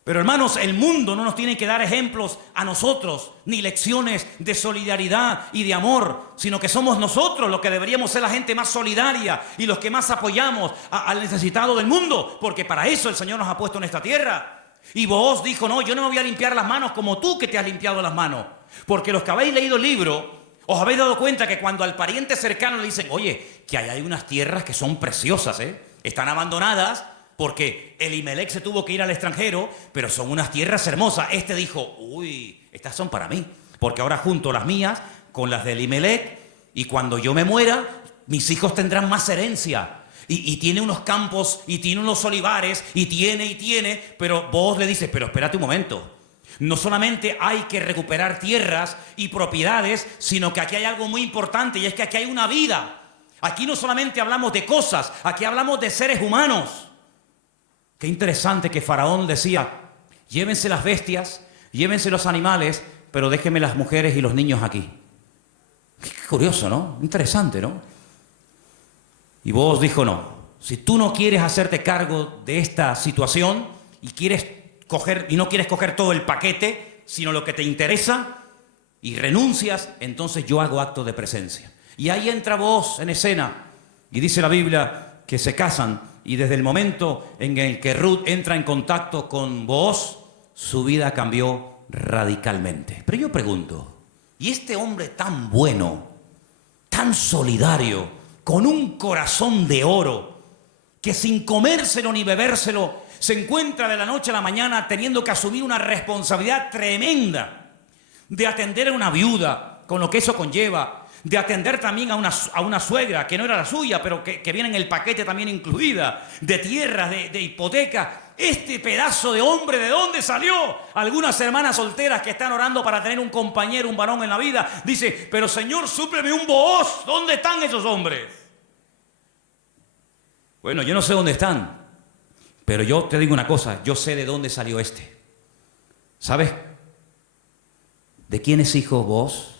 Pero hermanos, el mundo no nos tiene que dar ejemplos a nosotros, ni lecciones de solidaridad y de amor, sino que somos nosotros los que deberíamos ser la gente más solidaria y los que más apoyamos al necesitado del mundo, porque para eso el Señor nos ha puesto en esta tierra. Y Booz dijo, no, yo no me voy a limpiar las manos como tú que te has limpiado las manos, porque los que habéis leído el libro, os habéis dado cuenta que cuando al pariente cercano le dicen, oye, que hay unas tierras que son preciosas, están abandonadas, porque Elimelech se tuvo que ir al extranjero, pero son unas tierras hermosas. Este dijo, uy, estas son para mí, porque ahora junto las mías con las de Elimelech, y cuando yo me muera, mis hijos tendrán más herencia. Y tiene unos campos, y tiene unos olivares, y tiene, pero vos le dices, pero espérate un momento. No solamente hay que recuperar tierras y propiedades, sino que aquí hay algo muy importante, y es que aquí hay una vida. Aquí no solamente hablamos de cosas, aquí hablamos de seres humanos. Qué interesante que Faraón decía, llévense las bestias, llévense los animales, pero déjenme las mujeres y los niños aquí. Qué curioso, ¿no? Interesante, ¿no? Y Booz dijo, no, si tú no quieres hacerte cargo de esta situación y no quieres coger todo el paquete, sino lo que te interesa, y renuncias, entonces yo hago acto de presencia. Y ahí entra Booz en escena, y dice la Biblia que se casan y desde el momento en el que Ruth entra en contacto con Booz, su vida cambió radicalmente. Pero yo pregunto, ¿y este hombre tan bueno, tan solidario, con un corazón de oro, que sin comérselo ni bebérselo, se encuentra de la noche a la mañana teniendo que asumir una responsabilidad tremenda de atender a una viuda, con lo que eso conlleva, de atender también a una suegra, que no era la suya, pero que viene en el paquete también incluida, de tierras, de hipoteca? Este pedazo de hombre, ¿de dónde salió? Algunas hermanas solteras que están orando para tener un compañero, un varón en la vida, dice, pero Señor, súpleme un Booz. ¿Dónde están esos hombres? Bueno, yo no sé dónde están, pero yo te digo una cosa, yo sé de dónde salió este. ¿Sabes de quién es hijo Booz?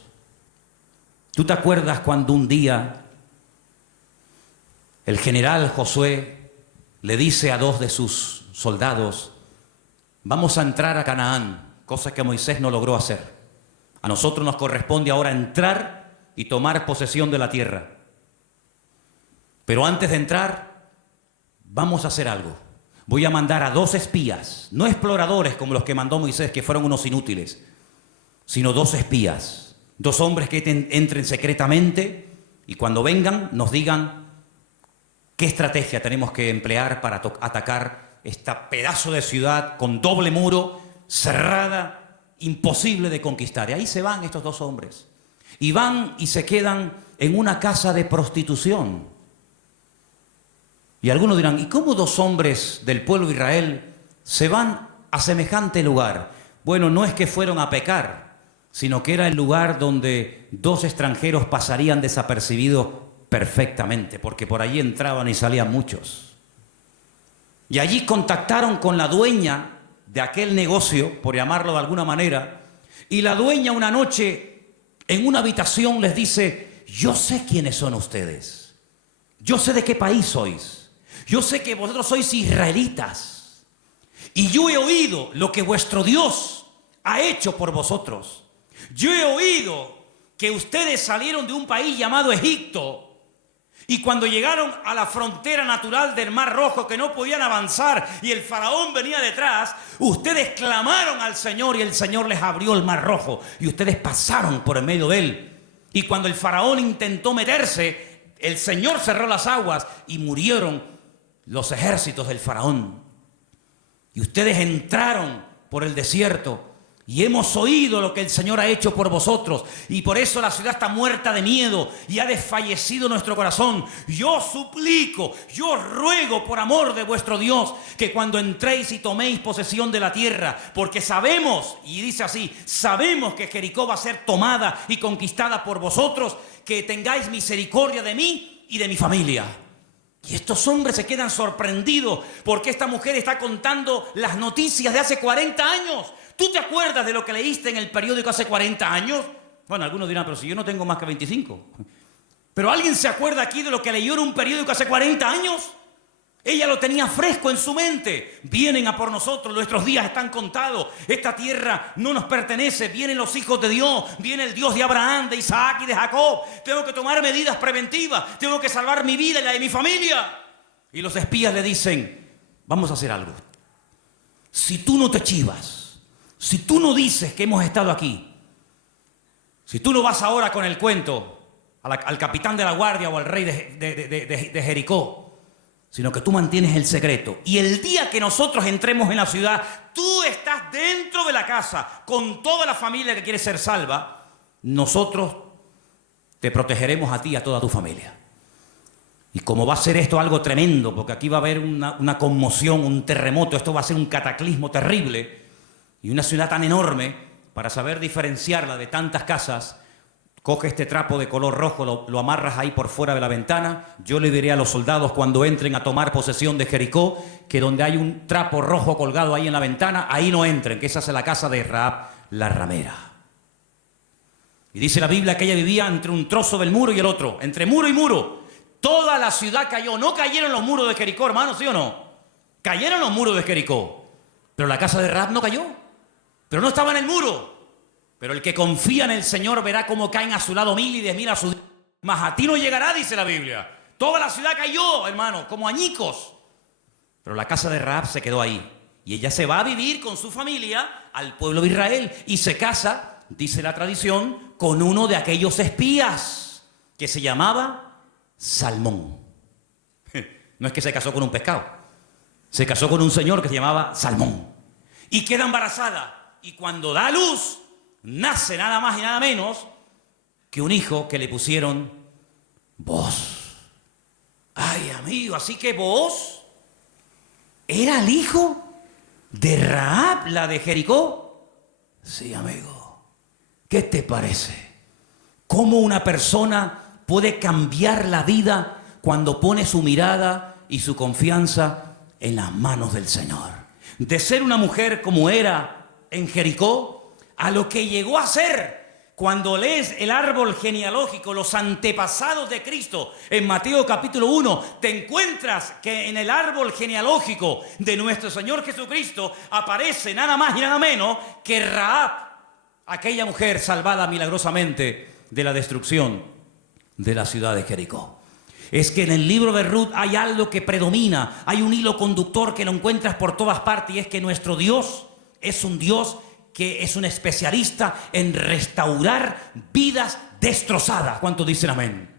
¿Tú te acuerdas cuando un día el general Josué le dice a dos de sus soldados, vamos a entrar a Canaán, cosa que Moisés no logró hacer? A nosotros nos corresponde ahora entrar y tomar posesión de la tierra. Pero antes de entrar, vamos a hacer algo. Voy a mandar a 2 espías, no exploradores como los que mandó Moisés, que fueron unos inútiles, sino 2 espías, 2 hombres que entren secretamente y cuando vengan nos digan qué estrategia tenemos que emplear para atacar este pedazo de ciudad con doble muro, cerrada, imposible de conquistar. Y ahí se van estos 2 hombres. Y van y se quedan en una casa de prostitución. Y algunos dirán, ¿y cómo 2 hombres del pueblo de Israel se van a semejante lugar? Bueno, no es que fueron a pecar, sino que era el lugar donde 2 extranjeros pasarían desapercibidos perfectamente, porque por allí entraban y salían muchos. Y allí contactaron con la dueña de aquel negocio, por llamarlo de alguna manera, y la dueña una noche en una habitación les dice, yo sé quiénes son ustedes, yo sé de qué país sois, yo sé que vosotros sois israelitas, y yo he oído lo que vuestro Dios ha hecho por vosotros. Yo he oído que ustedes salieron de un país llamado Egipto, y cuando llegaron a la frontera natural del Mar Rojo, que no podían avanzar y el faraón venía detrás, ustedes clamaron al Señor y el Señor les abrió el Mar Rojo y ustedes pasaron por en medio de él. Y cuando el faraón intentó meterse, el Señor cerró las aguas y murieron los ejércitos del faraón. Y ustedes entraron por el desierto. Y hemos oído lo que el Señor ha hecho por vosotros. Y por eso la ciudad está muerta de miedo y ha desfallecido nuestro corazón. Yo suplico, yo ruego por amor de vuestro Dios, que cuando entréis y toméis posesión de la tierra, porque sabemos, y dice así, sabemos que Jericó va a ser tomada y conquistada por vosotros, que tengáis misericordia de mí y de mi familia. Y estos hombres se quedan sorprendidos porque esta mujer está contando las noticias de hace 40 años. ¿Tú te acuerdas de lo que leíste en el periódico hace 40 años? Bueno, algunos dirán, pero si yo no tengo más que 25. ¿Pero alguien se acuerda aquí de lo que leyó en un periódico hace 40 años? Ella lo tenía fresco en su mente. Vienen a por nosotros, nuestros días están contados. Esta tierra no nos pertenece. Vienen los hijos de Dios. Viene el Dios de Abraham, de Isaac y de Jacob. Tengo que tomar medidas preventivas. Tengo que salvar mi vida y la de mi familia. Y los espías le dicen, vamos a hacer algo. Si tú no te chivas, si tú no dices que hemos estado aquí, si tú no vas ahora con el cuento al capitán de la guardia o al rey de Jericó, sino que tú mantienes el secreto, y el día que nosotros entremos en la ciudad, tú estás dentro de la casa con toda la familia que quiere ser salva, nosotros te protegeremos a ti y a toda tu familia. Y como va a ser esto algo tremendo, porque aquí va a haber una conmoción, un terremoto, esto va a ser un cataclismo terrible, y una ciudad tan enorme, para saber diferenciarla de tantas casas, coge este trapo de color rojo, lo amarras ahí por fuera de la ventana. Yo le diré a los soldados cuando entren a tomar posesión de Jericó, que donde hay un trapo rojo colgado ahí en la ventana, ahí no entren, que esa es la casa de Rahab la ramera. Y dice la Biblia que ella vivía entre un trozo del muro y el otro, entre muro y muro. Toda la ciudad cayó. No cayeron los muros de Jericó, hermano, ¿sí o no? Cayeron los muros de Jericó, pero la casa de Rahab no cayó. Pero no estaba en el muro. Pero el que confía en el Señor verá cómo caen a su lado 1000 y 10.000 a su... Mas a ti no llegará, dice la Biblia. Toda la ciudad cayó, hermano, como añicos. pero la casa de Rahab se quedó ahí. Y ella se va a vivir con su familia al pueblo de Israel y se casa, dice la tradición, con uno de aquellos espías que se llamaba Salmón. No es que se casó con un pescado, se casó con un señor que se llamaba Salmón. Y queda embarazada. Y cuando da a luz, nace nada más y nada menos que un hijo que le pusieron Booz. Ay, amigo, así que Booz era el hijo de Rahab, la de Jericó. Sí, amigo. ¿Qué te parece? ¿Cómo una persona puede cambiar la vida cuando pone su mirada y su confianza en las manos del Señor? De ser una mujer como era en Jericó, a lo que llegó a ser cuando lees el árbol genealógico, los antepasados de Cristo, en Mateo capítulo 1, te encuentras que en el árbol genealógico de nuestro Señor Jesucristo aparece nada más y nada menos que Rahab, aquella mujer salvada milagrosamente de la destrucción de la ciudad de Jericó. Es que en el libro de Ruth hay algo que predomina, hay un hilo conductor que lo encuentras por todas partes, y es que nuestro Dios es un Dios que es un especialista en restaurar vidas destrozadas. ¿Cuántos dicen amén?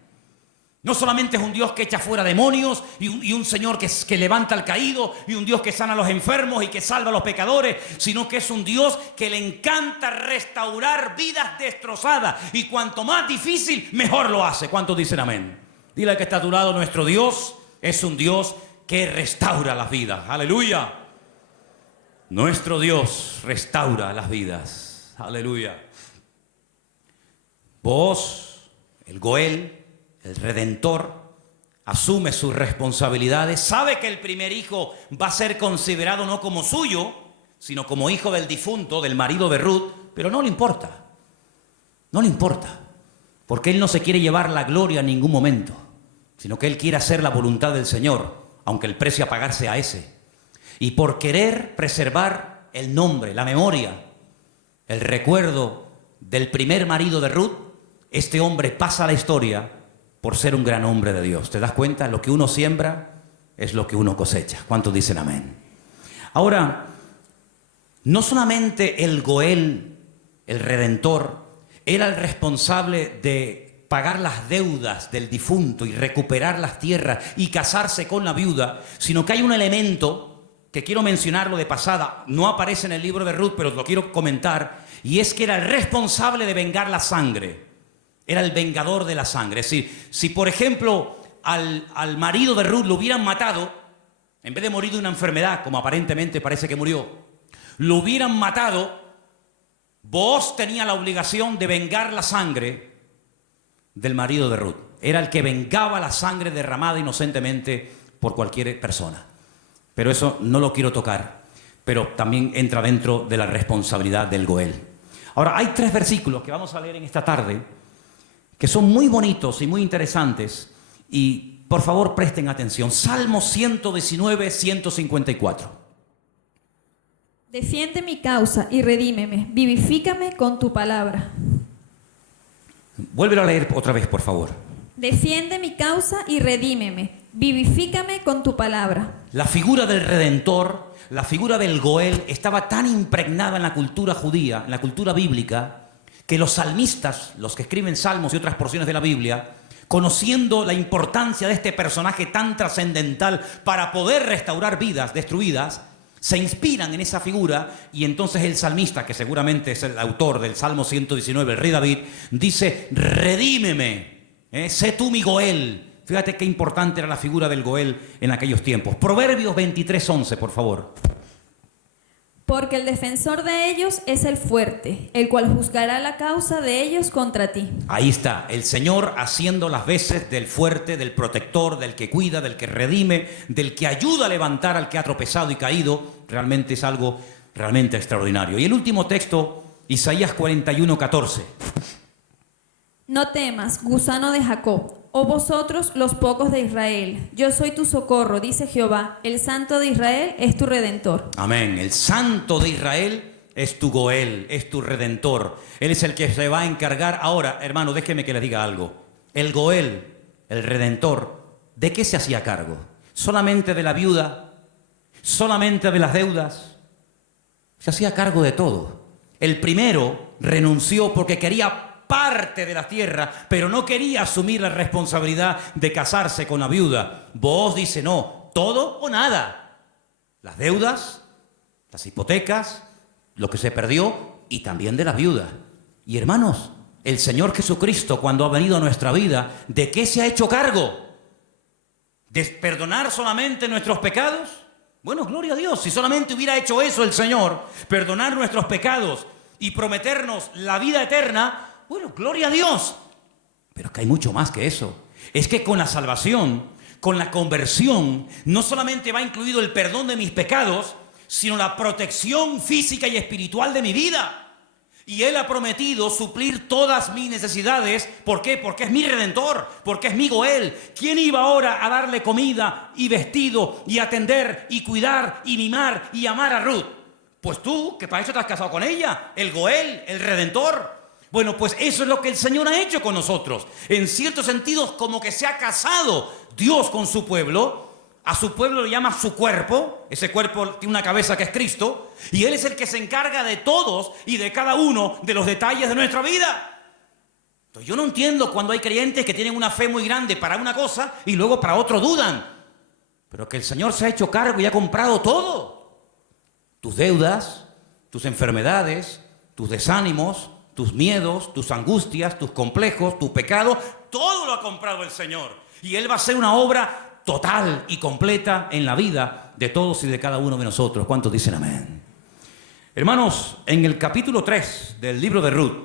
No solamente es un Dios que echa fuera demonios y un Señor que levanta al caído y un Dios que sana a los enfermos y que salva a los pecadores, sino que es un Dios que le encanta restaurar vidas destrozadas, y cuanto más difícil, mejor lo hace. ¿Cuántos dicen amén? Dile al que está a tu lado, nuestro Dios es un Dios que restaura las vidas. ¡Aleluya! Nuestro Dios restaura las vidas. ¡Aleluya! Vos, el Goel, el Redentor, asume sus responsabilidades, sabe que el primer hijo va a ser considerado no como suyo, sino como hijo del difunto, del marido de Ruth, pero no le importa. No le importa, porque él no se quiere llevar la gloria en ningún momento, sino que él quiere hacer la voluntad del Señor, aunque el precio a pagar sea ese. Y por querer preservar el nombre, la memoria, el recuerdo del primer marido de Ruth, este hombre pasa a la historia por ser un gran hombre de Dios. ¿Te das cuenta? Lo que uno siembra es lo que uno cosecha. ¿Cuántos dicen amén? Ahora, no solamente el Goel, el Redentor, era el responsable de pagar las deudas del difunto y recuperar las tierras y casarse con la viuda, sino que hay un elemento que quiero mencionarlo de pasada, no aparece en el libro de Ruth, pero lo quiero comentar, y es que era el responsable de vengar la sangre. Era el vengador de la sangre. Es decir, si por ejemplo al marido de Ruth lo hubieran matado, en vez de morir de una enfermedad, como aparentemente parece que murió, lo hubieran matado, Booz tenía la obligación de vengar la sangre del marido de Ruth. Era el que vengaba la sangre derramada inocentemente por cualquier persona. Pero eso no lo quiero tocar, pero también entra dentro de la responsabilidad del Goel. Ahora, hay 3 versículos que vamos a leer en esta tarde que son muy bonitos y muy interesantes, y por favor presten atención. Salmo 119, 154. Defiende mi causa y redímeme, vivifícame con tu palabra. Vuélvelo a leer otra vez, por favor. Defiende mi causa y redímeme, vivifícame con tu palabra. La figura del Redentor, la figura del Goel, estaba tan impregnada en la cultura judía, en la cultura bíblica, que los salmistas, los que escriben salmos y otras porciones de la Biblia, conociendo la importancia de este personaje tan trascendental para poder restaurar vidas destruidas, se inspiran en esa figura, y entonces el salmista, que seguramente es el autor del Salmo 119, el rey David, dice: redímeme, sé tú mi Goel. Fíjate qué importante era la figura del Goel en aquellos tiempos. Proverbios 23:11, por favor. Porque el defensor de ellos es el fuerte, el cual juzgará la causa de ellos contra ti. Ahí está, el Señor haciendo las veces del fuerte, del protector, del que cuida, del que redime, del que ayuda a levantar al que ha tropezado y caído. Realmente es algo realmente extraordinario. Y el último texto, Isaías 41:14. No temas, gusano de Jacob, oh vosotros los pocos de Israel. Yo soy tu socorro, dice Jehová, el Santo de Israel es tu Redentor. Amén. El Santo de Israel es tu Goel, es tu Redentor. Él es el que se va a encargar. Ahora, hermano, déjeme que les diga algo. El Goel, el Redentor, ¿de qué se hacía cargo? ¿Solamente de la viuda? solamente de las deudas, se hacía cargo de todo. El primero renunció porque quería parte de la tierra, pero no quería asumir la responsabilidad de casarse con la viuda. Booz dice, no, todo o nada. Las deudas, las hipotecas, lo que se perdió y también de la viuda. Y hermanos, el Señor Jesucristo, cuando ha venido a nuestra vida, ¿de qué se ha hecho cargo? ¿De perdonar solamente nuestros pecados? Bueno, gloria a Dios, si solamente hubiera hecho eso el Señor, perdonar nuestros pecados y prometernos la vida eterna, bueno, gloria a Dios. Pero es que hay mucho más que eso. Es que con la salvación, con la conversión, no solamente va incluido el perdón de mis pecados, sino la protección física y espiritual de mi vida. Y Él ha prometido suplir todas mis necesidades. ¿Por qué? Porque es mi Redentor, porque es mi Goel. ¿Quién iba ahora a darle comida y vestido y atender y cuidar y mimar y amar a Ruth? Pues tú, que para eso te has casado con ella, el Goel, el Redentor. Bueno, pues eso es lo que el Señor ha hecho con nosotros. En ciertos sentidos, como que se ha casado Dios con su pueblo. A su pueblo le llama su cuerpo. Ese cuerpo tiene una cabeza que es Cristo. Y Él es el que se encarga de todos y de cada uno de los detalles de nuestra vida. Entonces, yo no entiendo cuando hay creyentes que tienen una fe muy grande para una cosa y luego para otro dudan. Pero que el Señor se ha hecho cargo y ha comprado todo. Tus deudas, tus enfermedades, tus desánimos, tus miedos, tus angustias, tus complejos, tu pecado, todo lo ha comprado el Señor. Y Él va a hacer una obra total y completa en la vida de todos y de cada uno de nosotros. ¿Cuántos dicen amén? Hermanos, en el capítulo 3 del libro de Ruth,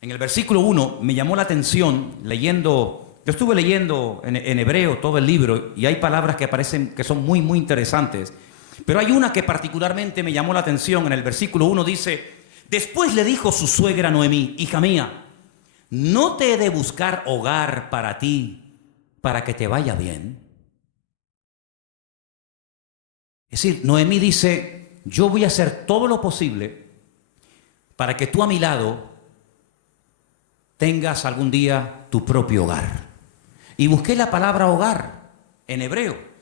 en el versículo 1, me llamó la atención leyendo, yo estuve leyendo en hebreo todo el libro y hay palabras que parecen que son muy, muy interesantes. Pero hay una que particularmente me llamó la atención. En el versículo 1 dice, después le dijo su suegra Noemí, hija mía, ¿no te he de buscar hogar para ti, para que te vaya bien? Es decir, Noemí dice, yo voy a hacer todo lo posible para que tú a mi lado tengas algún día tu propio hogar. Y busqué la palabra hogar en hebreo.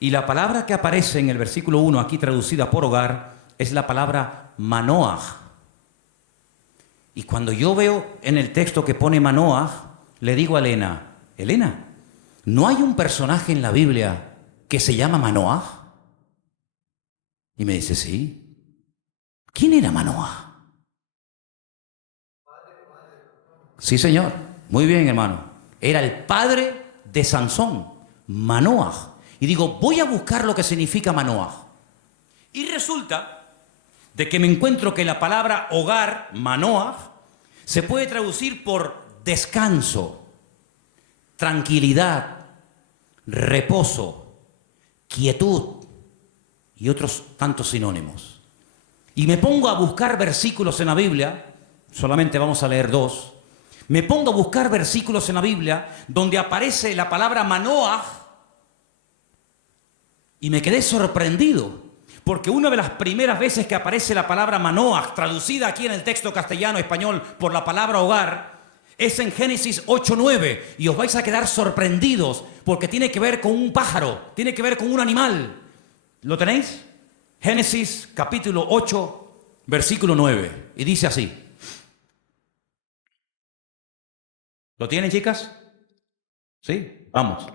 Y la palabra que aparece en el versículo 1, aquí traducida por hogar, es la palabra manoah. Y cuando yo veo en el texto que pone manoah, le digo a Elena, Elena, ¿no hay un personaje en la Biblia que se llama Manoah? Y me dice, sí. ¿Quién era Manoah? Sí, señor. Muy bien, hermano. Era el padre de Sansón, Manoah. Y digo, voy a buscar lo que significa Manoah. Y resulta de que me encuentro que la palabra hogar, Manoah, se puede traducir por descanso, tranquilidad, reposo, quietud y otros tantos sinónimos. Y me pongo a buscar versículos en la Biblia, solamente vamos a leer 2. Me pongo a buscar versículos en la Biblia donde aparece la palabra Manoah y me quedé sorprendido, porque una de las primeras veces que aparece la palabra Manoah, traducida aquí en el texto castellano-español por la palabra hogar, es en Génesis 8:9, y os vais a quedar sorprendidos porque tiene que ver con un pájaro, tiene que ver con un animal. ¿Lo tenéis? Génesis capítulo 8, versículo 9, y dice así. ¿Lo tienen, chicas? ¿Sí? Vamos.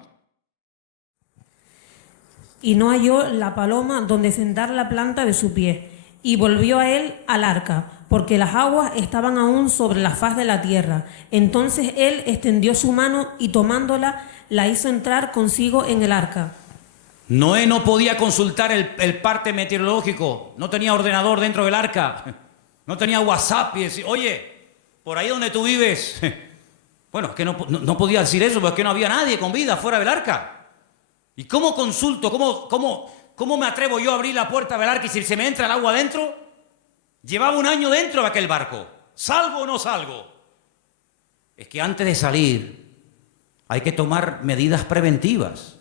Y no halló la paloma donde sentar la planta de su pie, y volvió a él al arca, porque las aguas estaban aún sobre la faz de la tierra. Entonces él extendió su mano y tomándola, la hizo entrar consigo en el arca. Noé no podía consultar el parte meteorológico, no tenía ordenador dentro del arca, no tenía WhatsApp y decir, oye, por ahí donde tú vives, bueno, es que no podía decir eso porque no había nadie con vida fuera del arca. ¿Y cómo consulto? ¿Cómo me atrevo yo a abrir la puerta del arca y si se me entra el agua adentro? Llevaba 1 año dentro de aquel barco. ¿Salgo o no salgo? Es que antes de salir hay que tomar medidas preventivas.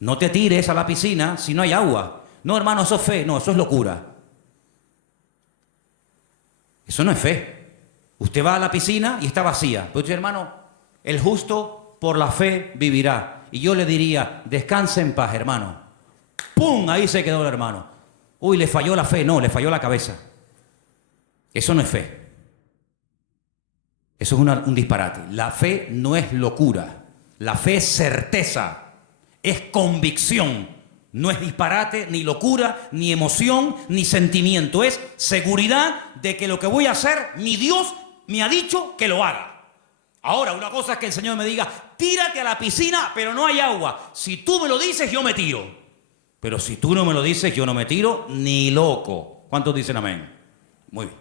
No te tires a la piscina si no hay agua. No, hermano, eso es fe. No, eso es locura. Eso no es fe. Usted va a la piscina y está vacía. Pues, hermano, el justo por la fe vivirá. Y yo le diría, descanse en paz, hermano. ¡pum! Ahí se quedó el hermano. Uy, le falló la fe. No, le falló la cabeza. Eso no es fe. Eso es un disparate. La fe no es locura. La fe es certeza. Es convicción. No es disparate, ni locura, ni emoción, ni sentimiento. Es seguridad de que lo que voy a hacer, mi Dios me ha dicho que lo haga. Ahora, una cosa es que el Señor me diga, tírate a la piscina, pero no hay agua. Si tú me lo dices, yo me tiro. Pero si tú no me lo dices, yo no me tiro ni loco. ¿Cuántos dicen amén? Muy bien.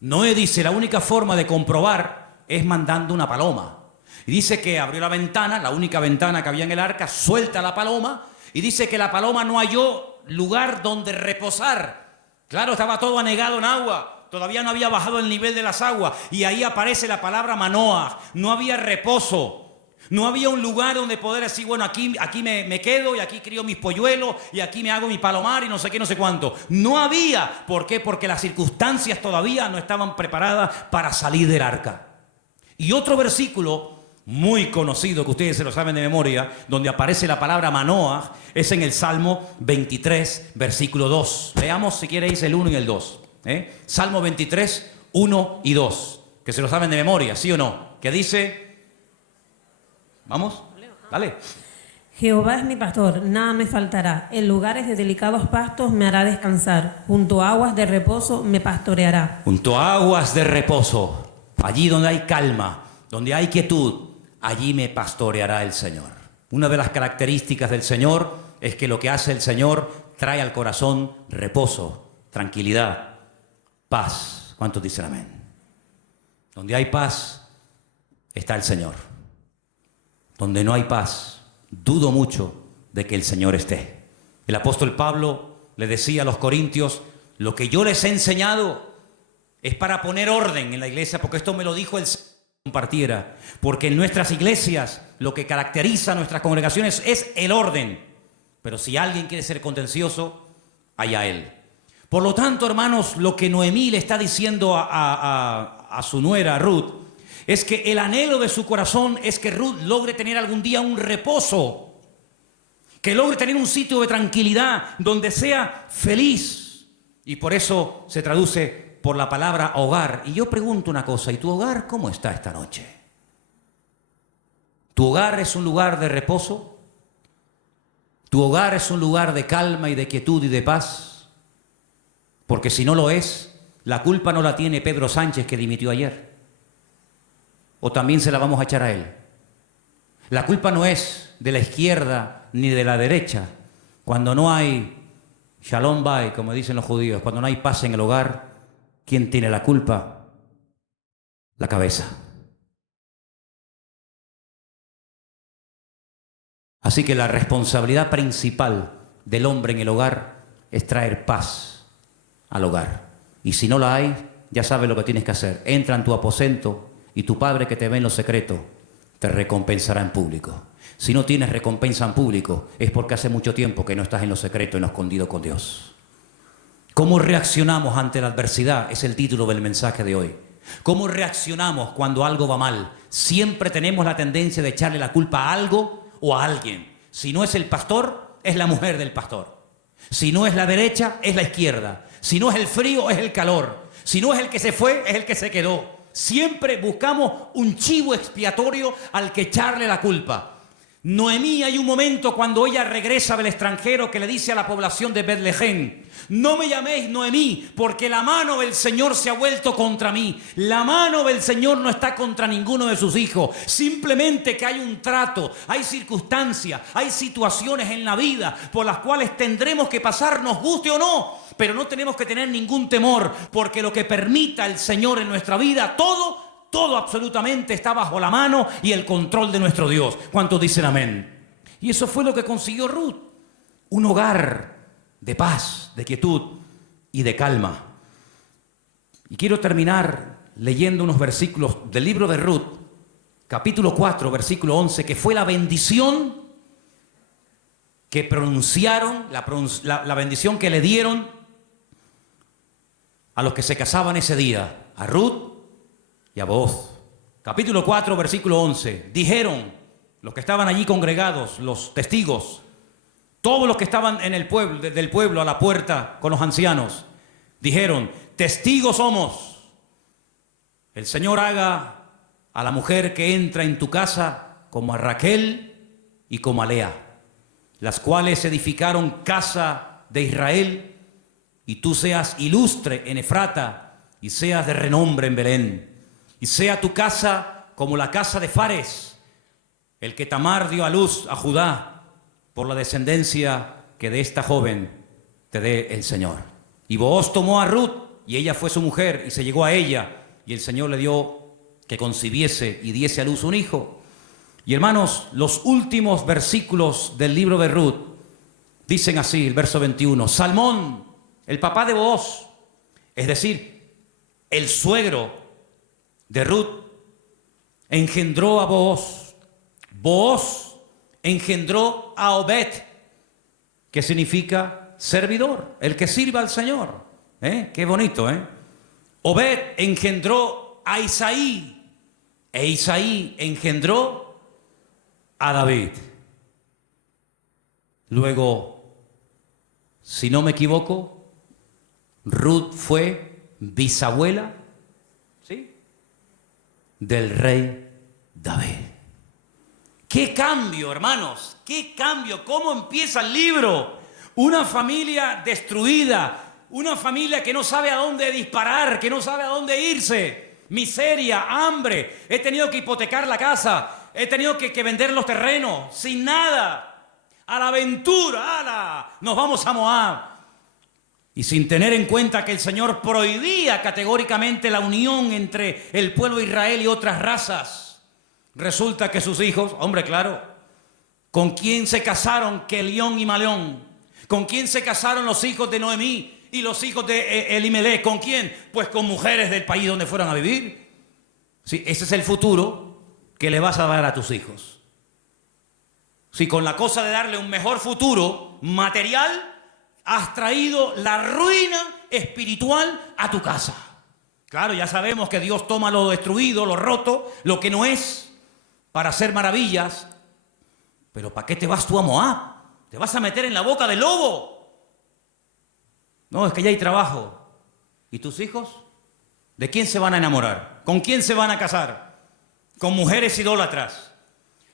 Noé dice, la única forma de comprobar es mandando una paloma. Y dice que abrió la ventana, la única ventana que había en el arca, suelta la paloma, y dice que la paloma no halló lugar donde reposar. Claro, estaba todo anegado en agua. Todavía no había bajado el nivel de las aguas. Y ahí aparece la palabra Manoah. No había reposo. No había un lugar donde poder decir, bueno, aquí me quedo y aquí crío mis polluelos y aquí me hago mi palomar y no sé qué, no sé cuánto. No había. ¿Por qué? Porque las circunstancias todavía no estaban preparadas para salir del arca. Y otro versículo muy conocido, que ustedes se lo saben de memoria, donde aparece la palabra Manoah, es en el Salmo 23, versículo 2. Veamos si queréis el 1 y el 2. Salmo 23, 1 y 2. Que se lo saben de memoria, ¿sí o no? Que dice... Vamos, dale. Jehová es mi pastor, nada me faltará. En lugares de delicados pastos me hará descansar. Junto a aguas de reposo me pastoreará. Junto a aguas de reposo, allí donde hay calma, donde hay quietud, allí me pastoreará el Señor. Una de las características del Señor es que lo que hace el Señor trae al corazón reposo, tranquilidad, paz. ¿Cuántos dicen amén? Donde hay paz está el Señor. Donde no hay paz, dudo mucho de que el Señor esté. El apóstol Pablo le decía a los corintios, lo que yo les he enseñado es para poner orden en la iglesia, porque esto me lo dijo el Señor que compartiera. Porque en nuestras iglesias lo que caracteriza a nuestras congregaciones es el orden. Pero si alguien quiere ser contencioso, allá él. Por lo tanto, hermanos, lo que Noemí le está diciendo a su nuera Ruth, es que el anhelo de su corazón es que Ruth logre tener algún día un reposo, que logre tener un sitio de tranquilidad donde sea feliz. Y por eso se traduce por la palabra hogar. Y yo pregunto una cosa, ¿y tu hogar cómo está esta noche? ¿Tu hogar es un lugar de reposo? ¿Tu hogar es un lugar de calma y de quietud y de paz? Porque si no lo es, la culpa no la tiene Pedro Sánchez, que dimitió ayer. ¿O también se la vamos a echar a él? La culpa no es de la izquierda ni de la derecha. Cuando no hay shalom bay, como dicen los judíos, cuando no hay paz en el hogar, ¿quién tiene la culpa? La cabeza. Así que la responsabilidad principal del hombre en el hogar es traer paz al hogar. Y si no la hay, ya sabes lo que tienes que hacer. Entra en tu aposento y tu Padre que te ve en lo secreto te recompensará en público. Si no tienes recompensa en público, es porque hace mucho tiempo que no estás en lo secreto, en lo escondido con Dios. ¿Cómo reaccionamos ante la adversidad? Es el título del mensaje de hoy. ¿Cómo reaccionamos cuando algo va mal? Siempre tenemos la tendencia de echarle la culpa a algo o a alguien. Si no es el pastor, es la mujer del pastor. Si no es la derecha, es la izquierda. Si no es el frío, es el calor. Si no es el que se fue, es el que se quedó. Siempre buscamos un chivo expiatorio al que echarle la culpa. Noemí, hay un momento cuando ella regresa del extranjero que le dice a la población de Betlehem, no me llaméis Noemí, porque la mano del Señor se ha vuelto contra mí. La mano del Señor no está contra ninguno de sus hijos. Simplemente que hay un trato, hay circunstancias, hay situaciones en la vida por las cuales tendremos que pasar, nos guste o no. Pero no tenemos que tener ningún temor, porque lo que permita el Señor en nuestra vida, todo absolutamente está bajo la mano y el control de nuestro Dios. ¿Cuántos dicen amén? Y eso fue lo que consiguió Ruth. Un hogar de paz, de quietud y de calma. Y quiero terminar leyendo unos versículos del libro de Ruth, capítulo 4, versículo 11, que fue la bendición que pronunciaron, la bendición que le dieron a los que se casaban ese día, a Ruth y a Booz. Capítulo 4, versículo 11. Dijeron los que estaban allí congregados, los testigos, todos los que estaban en el pueblo, del pueblo a la puerta con los ancianos, dijeron: testigos somos. El Señor haga a la mujer que entra en tu casa como a Raquel y como a Lea, las cuales edificaron casa de Israel, y tú seas ilustre en Efrata y seas de renombre en Belén, y sea tu casa como la casa de Fares, el que Tamar dio a luz a Judá, por la descendencia que de esta joven te dé el Señor. Y Booz tomó a Ruth, y ella fue su mujer, y se llegó a ella, y el Señor le dio que concibiese y diese a luz un hijo. Y hermanos, los últimos versículos del libro de Ruth dicen así, el verso 21, Salmón, el papá de Booz, es decir, el suegro de Ruth, engendró a Booz. Booz engendró a Obed, que significa servidor, el que sirva al Señor. Qué bonito, ¿eh? Obed engendró a Isaí, e Isaí engendró a David. Luego, si no me equivoco, Ruth fue bisabuela, ¿sí?, del rey David. ¡Qué cambio, hermanos! ¡Qué cambio! ¿Cómo empieza el libro? Una familia destruida, una familia que no sabe a dónde disparar, que no sabe a dónde irse. Miseria, hambre, he tenido que hipotecar la casa, he tenido que vender los terrenos, sin nada. A la aventura, ¡ala! Nos vamos a Moab. Y sin tener en cuenta que el Señor prohibía categóricamente la unión entre el pueblo de Israel y otras razas. Resulta que sus hijos, hombre, claro, ¿con quién se casaron Kelión y Maleón? ¿Con quién se casaron los hijos de Noemí y los hijos de Elimelech? ¿Con quién? Pues con mujeres del país donde fueron a vivir. Sí, ese es el futuro que le vas a dar a tus hijos. Si con la cosa de darle un mejor futuro material, has traído la ruina espiritual a tu casa. Claro, ya sabemos que Dios toma lo destruido, lo roto, lo que no es, para hacer maravillas. Pero ¿para qué te vas tú a Moab? ¿Te vas a meter en la boca del lobo? No, es que ya hay trabajo. ¿Y tus hijos? ¿De quién se van a enamorar? ¿Con quién se van a casar? Con mujeres idólatras.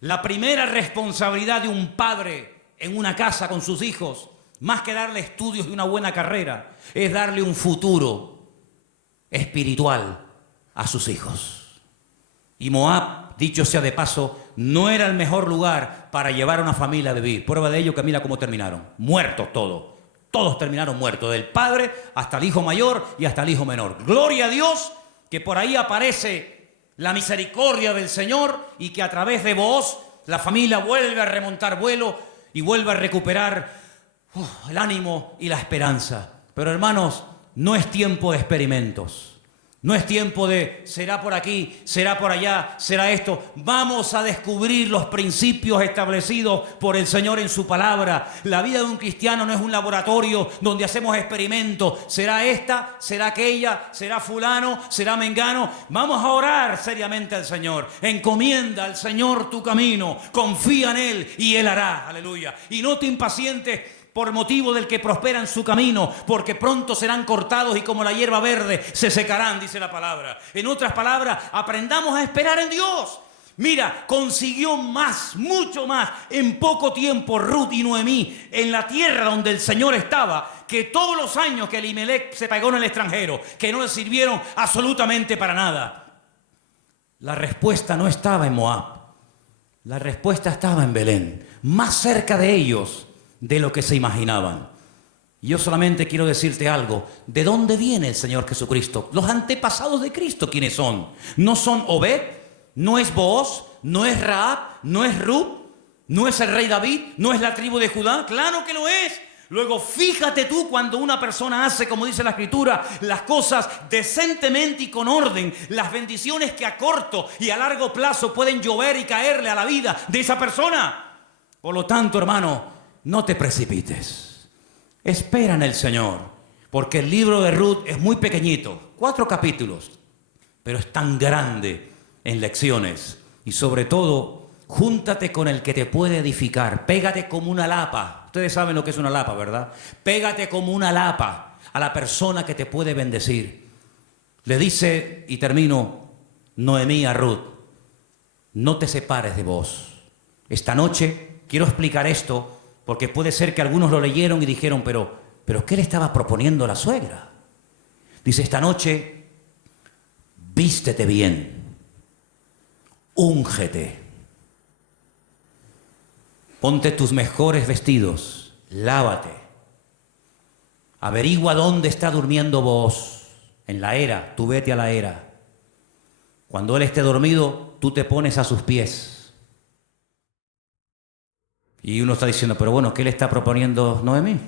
La primera responsabilidad de un padre en una casa con sus hijos, más que darle estudios y una buena carrera, es darle un futuro espiritual a sus hijos. Y Moab, dicho sea de paso, no era el mejor lugar para llevar a una familia a vivir. Prueba de ello que mira cómo terminaron. Muertos todos. Todos terminaron muertos. Del padre hasta el hijo mayor y hasta el hijo menor. Gloria a Dios que por ahí aparece la misericordia del Señor y que a través de Booz la familia vuelve a remontar vuelo y vuelve a recuperar el ánimo y la esperanza. Pero hermanos, no es tiempo de experimentos. No es tiempo de será por aquí, será por allá, será esto. Vamos a descubrir los principios establecidos por el Señor en su palabra. La vida de un cristiano no es un laboratorio donde hacemos experimentos. Será esta, será aquella, será fulano, será mengano. Vamos a orar seriamente al Señor. Encomienda al Señor tu camino. Confía en Él y Él hará. Aleluya. Y no te impacientes por motivo del que prospera en su camino, porque pronto serán cortados y como la hierba verde se secarán, dice la palabra. En otras palabras, aprendamos a esperar en Dios. Mira, consiguió más, mucho más, en poco tiempo Ruth y Noemí en la tierra donde el Señor estaba, que todos los años que Elimelech se pagó en el extranjero, que no le sirvieron absolutamente para nada. La respuesta no estaba en Moab, la respuesta estaba en Belén, más cerca de ellos de lo que se imaginaban. Yo solamente quiero decirte algo. ¿De dónde viene el Señor Jesucristo? Los antepasados de Cristo, ¿quiénes son? ¿No son Obed? ¿No es Booz? ¿No es Rahab? ¿No es Ruth? ¿No es el rey David? ¿No es la tribu de Judá? ¡Claro que lo es! Luego, fíjate tú cuando una persona hace, como dice la Escritura, las cosas decentemente y con orden, las bendiciones que a corto y a largo plazo pueden llover y caerle a la vida de esa persona. Por lo tanto, hermano, no te precipites. Espera en el Señor, porque el libro de Ruth es muy pequeñito, 4 capítulos, pero es tan grande en lecciones. Y sobre todo, júntate con el que te puede edificar. Pégate como una lapa Ustedes saben lo que es una lapa, ¿verdad? Pégate como una lapa a la persona que te puede bendecir. Le dice, y termino, Noemí a Ruth: no te separes de vos. Esta noche quiero explicar esto porque puede ser que algunos lo leyeron y dijeron, pero ¿qué le estaba proponiendo la suegra? Dice, esta noche vístete bien, úngete, ponte tus mejores vestidos, lávate, averigua dónde está durmiendo vos, en la era, tú vete a la era. Cuando él esté dormido, tú te pones a sus pies. Y uno está diciendo, pero bueno, ¿qué le está proponiendo Noemí?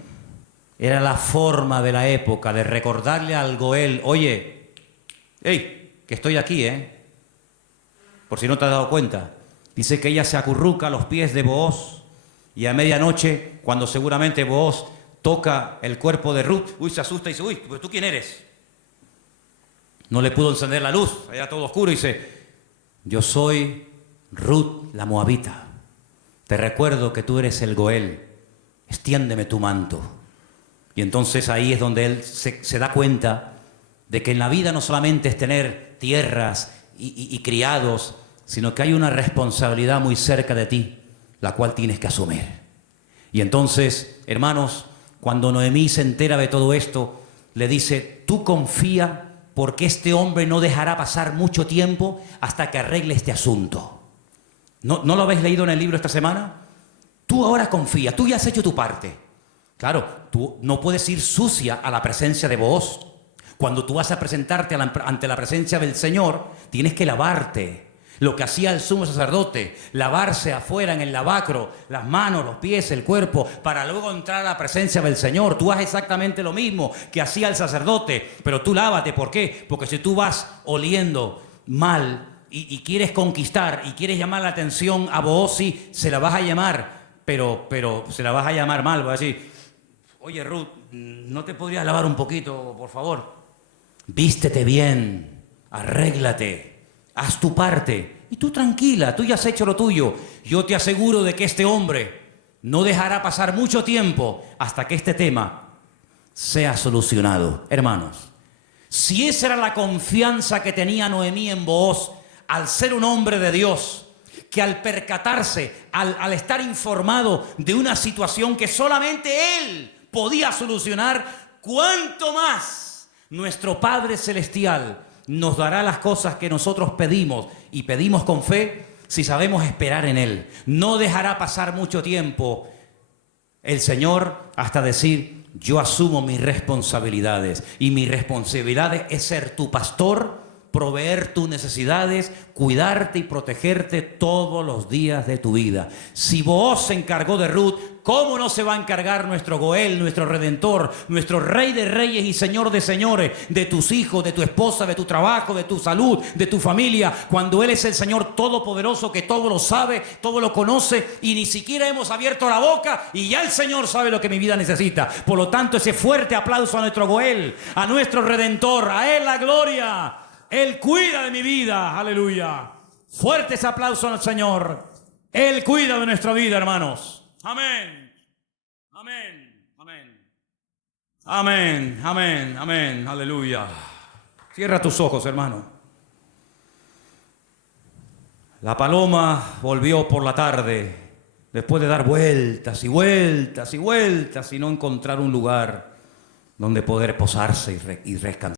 Era la forma de la época de recordarle al Goel, oye, hey, que estoy aquí, por si no te has dado cuenta. Dice que ella se acurruca a los pies de Booz y a medianoche, cuando seguramente Booz toca el cuerpo de Ruth, se asusta y dice, ¿pero tú quién eres? No le pudo encender la luz, era todo oscuro, y dice, yo soy Ruth la Moabita. Te recuerdo que tú eres el Goel, extiéndeme tu manto. Y entonces ahí es donde él se da cuenta de que en la vida no solamente es tener tierras y criados, sino que hay una responsabilidad muy cerca de ti, la cual tienes que asumir. Y entonces, hermanos, cuando Noemí se entera de todo esto, le dice, tú confía porque este hombre no dejará pasar mucho tiempo hasta que arregle este asunto. ¿No lo habéis leído en el libro esta semana? Tú ahora confía, tú ya has hecho tu parte. Claro, tú no puedes ir sucia a la presencia de Booz. Cuando tú vas a presentarte ante la presencia del Señor, tienes que lavarte. Lo que hacía el sumo sacerdote, lavarse afuera en el lavacro, las manos, los pies, el cuerpo, para luego entrar a la presencia del Señor. Tú haces exactamente lo mismo que hacía el sacerdote, pero tú lávate. ¿Por qué? Porque si tú vas oliendo mal y quieres conquistar y quieres llamar la atención a Booz, sí, se la vas a llamar, pero se la vas a llamar mal. Vas a decir, oye Ruth, ¿no te podrías lavar un poquito, por favor? Vístete bien, arréglate, haz tu parte. Y tú tranquila, tú ya has hecho lo tuyo. Yo te aseguro de que este hombre no dejará pasar mucho tiempo hasta que este tema sea solucionado. Hermanos, si esa era la confianza que tenía Noemí en Booz, al ser un hombre de Dios, que al percatarse, al estar informado de una situación que solamente él podía solucionar, ¿cuánto más nuestro Padre Celestial nos dará las cosas que nosotros pedimos y pedimos con fe si sabemos esperar en Él? No dejará pasar mucho tiempo el Señor hasta decir, yo asumo mis responsabilidades y mi responsabilidad es ser tu pastor, proveer tus necesidades, cuidarte y protegerte todos los días de tu vida. Si Booz se encargó de Ruth, ¿cómo no se va a encargar nuestro Goel, nuestro Redentor, nuestro Rey de Reyes y Señor de Señores, de tus hijos, de tu esposa, de tu trabajo, de tu salud, de tu familia, cuando Él es el Señor Todopoderoso que todo lo sabe, todo lo conoce y ni siquiera hemos abierto la boca y ya el Señor sabe lo que mi vida necesita? Por lo tanto, ese fuerte aplauso a nuestro Goel, a nuestro Redentor, a Él la gloria. Él cuida de mi vida, aleluya. Fuerte ese aplauso al Señor. Él cuida de nuestra vida, hermanos. Amén. Amén. Amén. Amén. Amén. Amén. Aleluya. Cierra tus ojos, hermano. La paloma volvió por la tarde, después de dar vueltas y vueltas y vueltas y no encontrar un lugar donde poder posarse y descansar.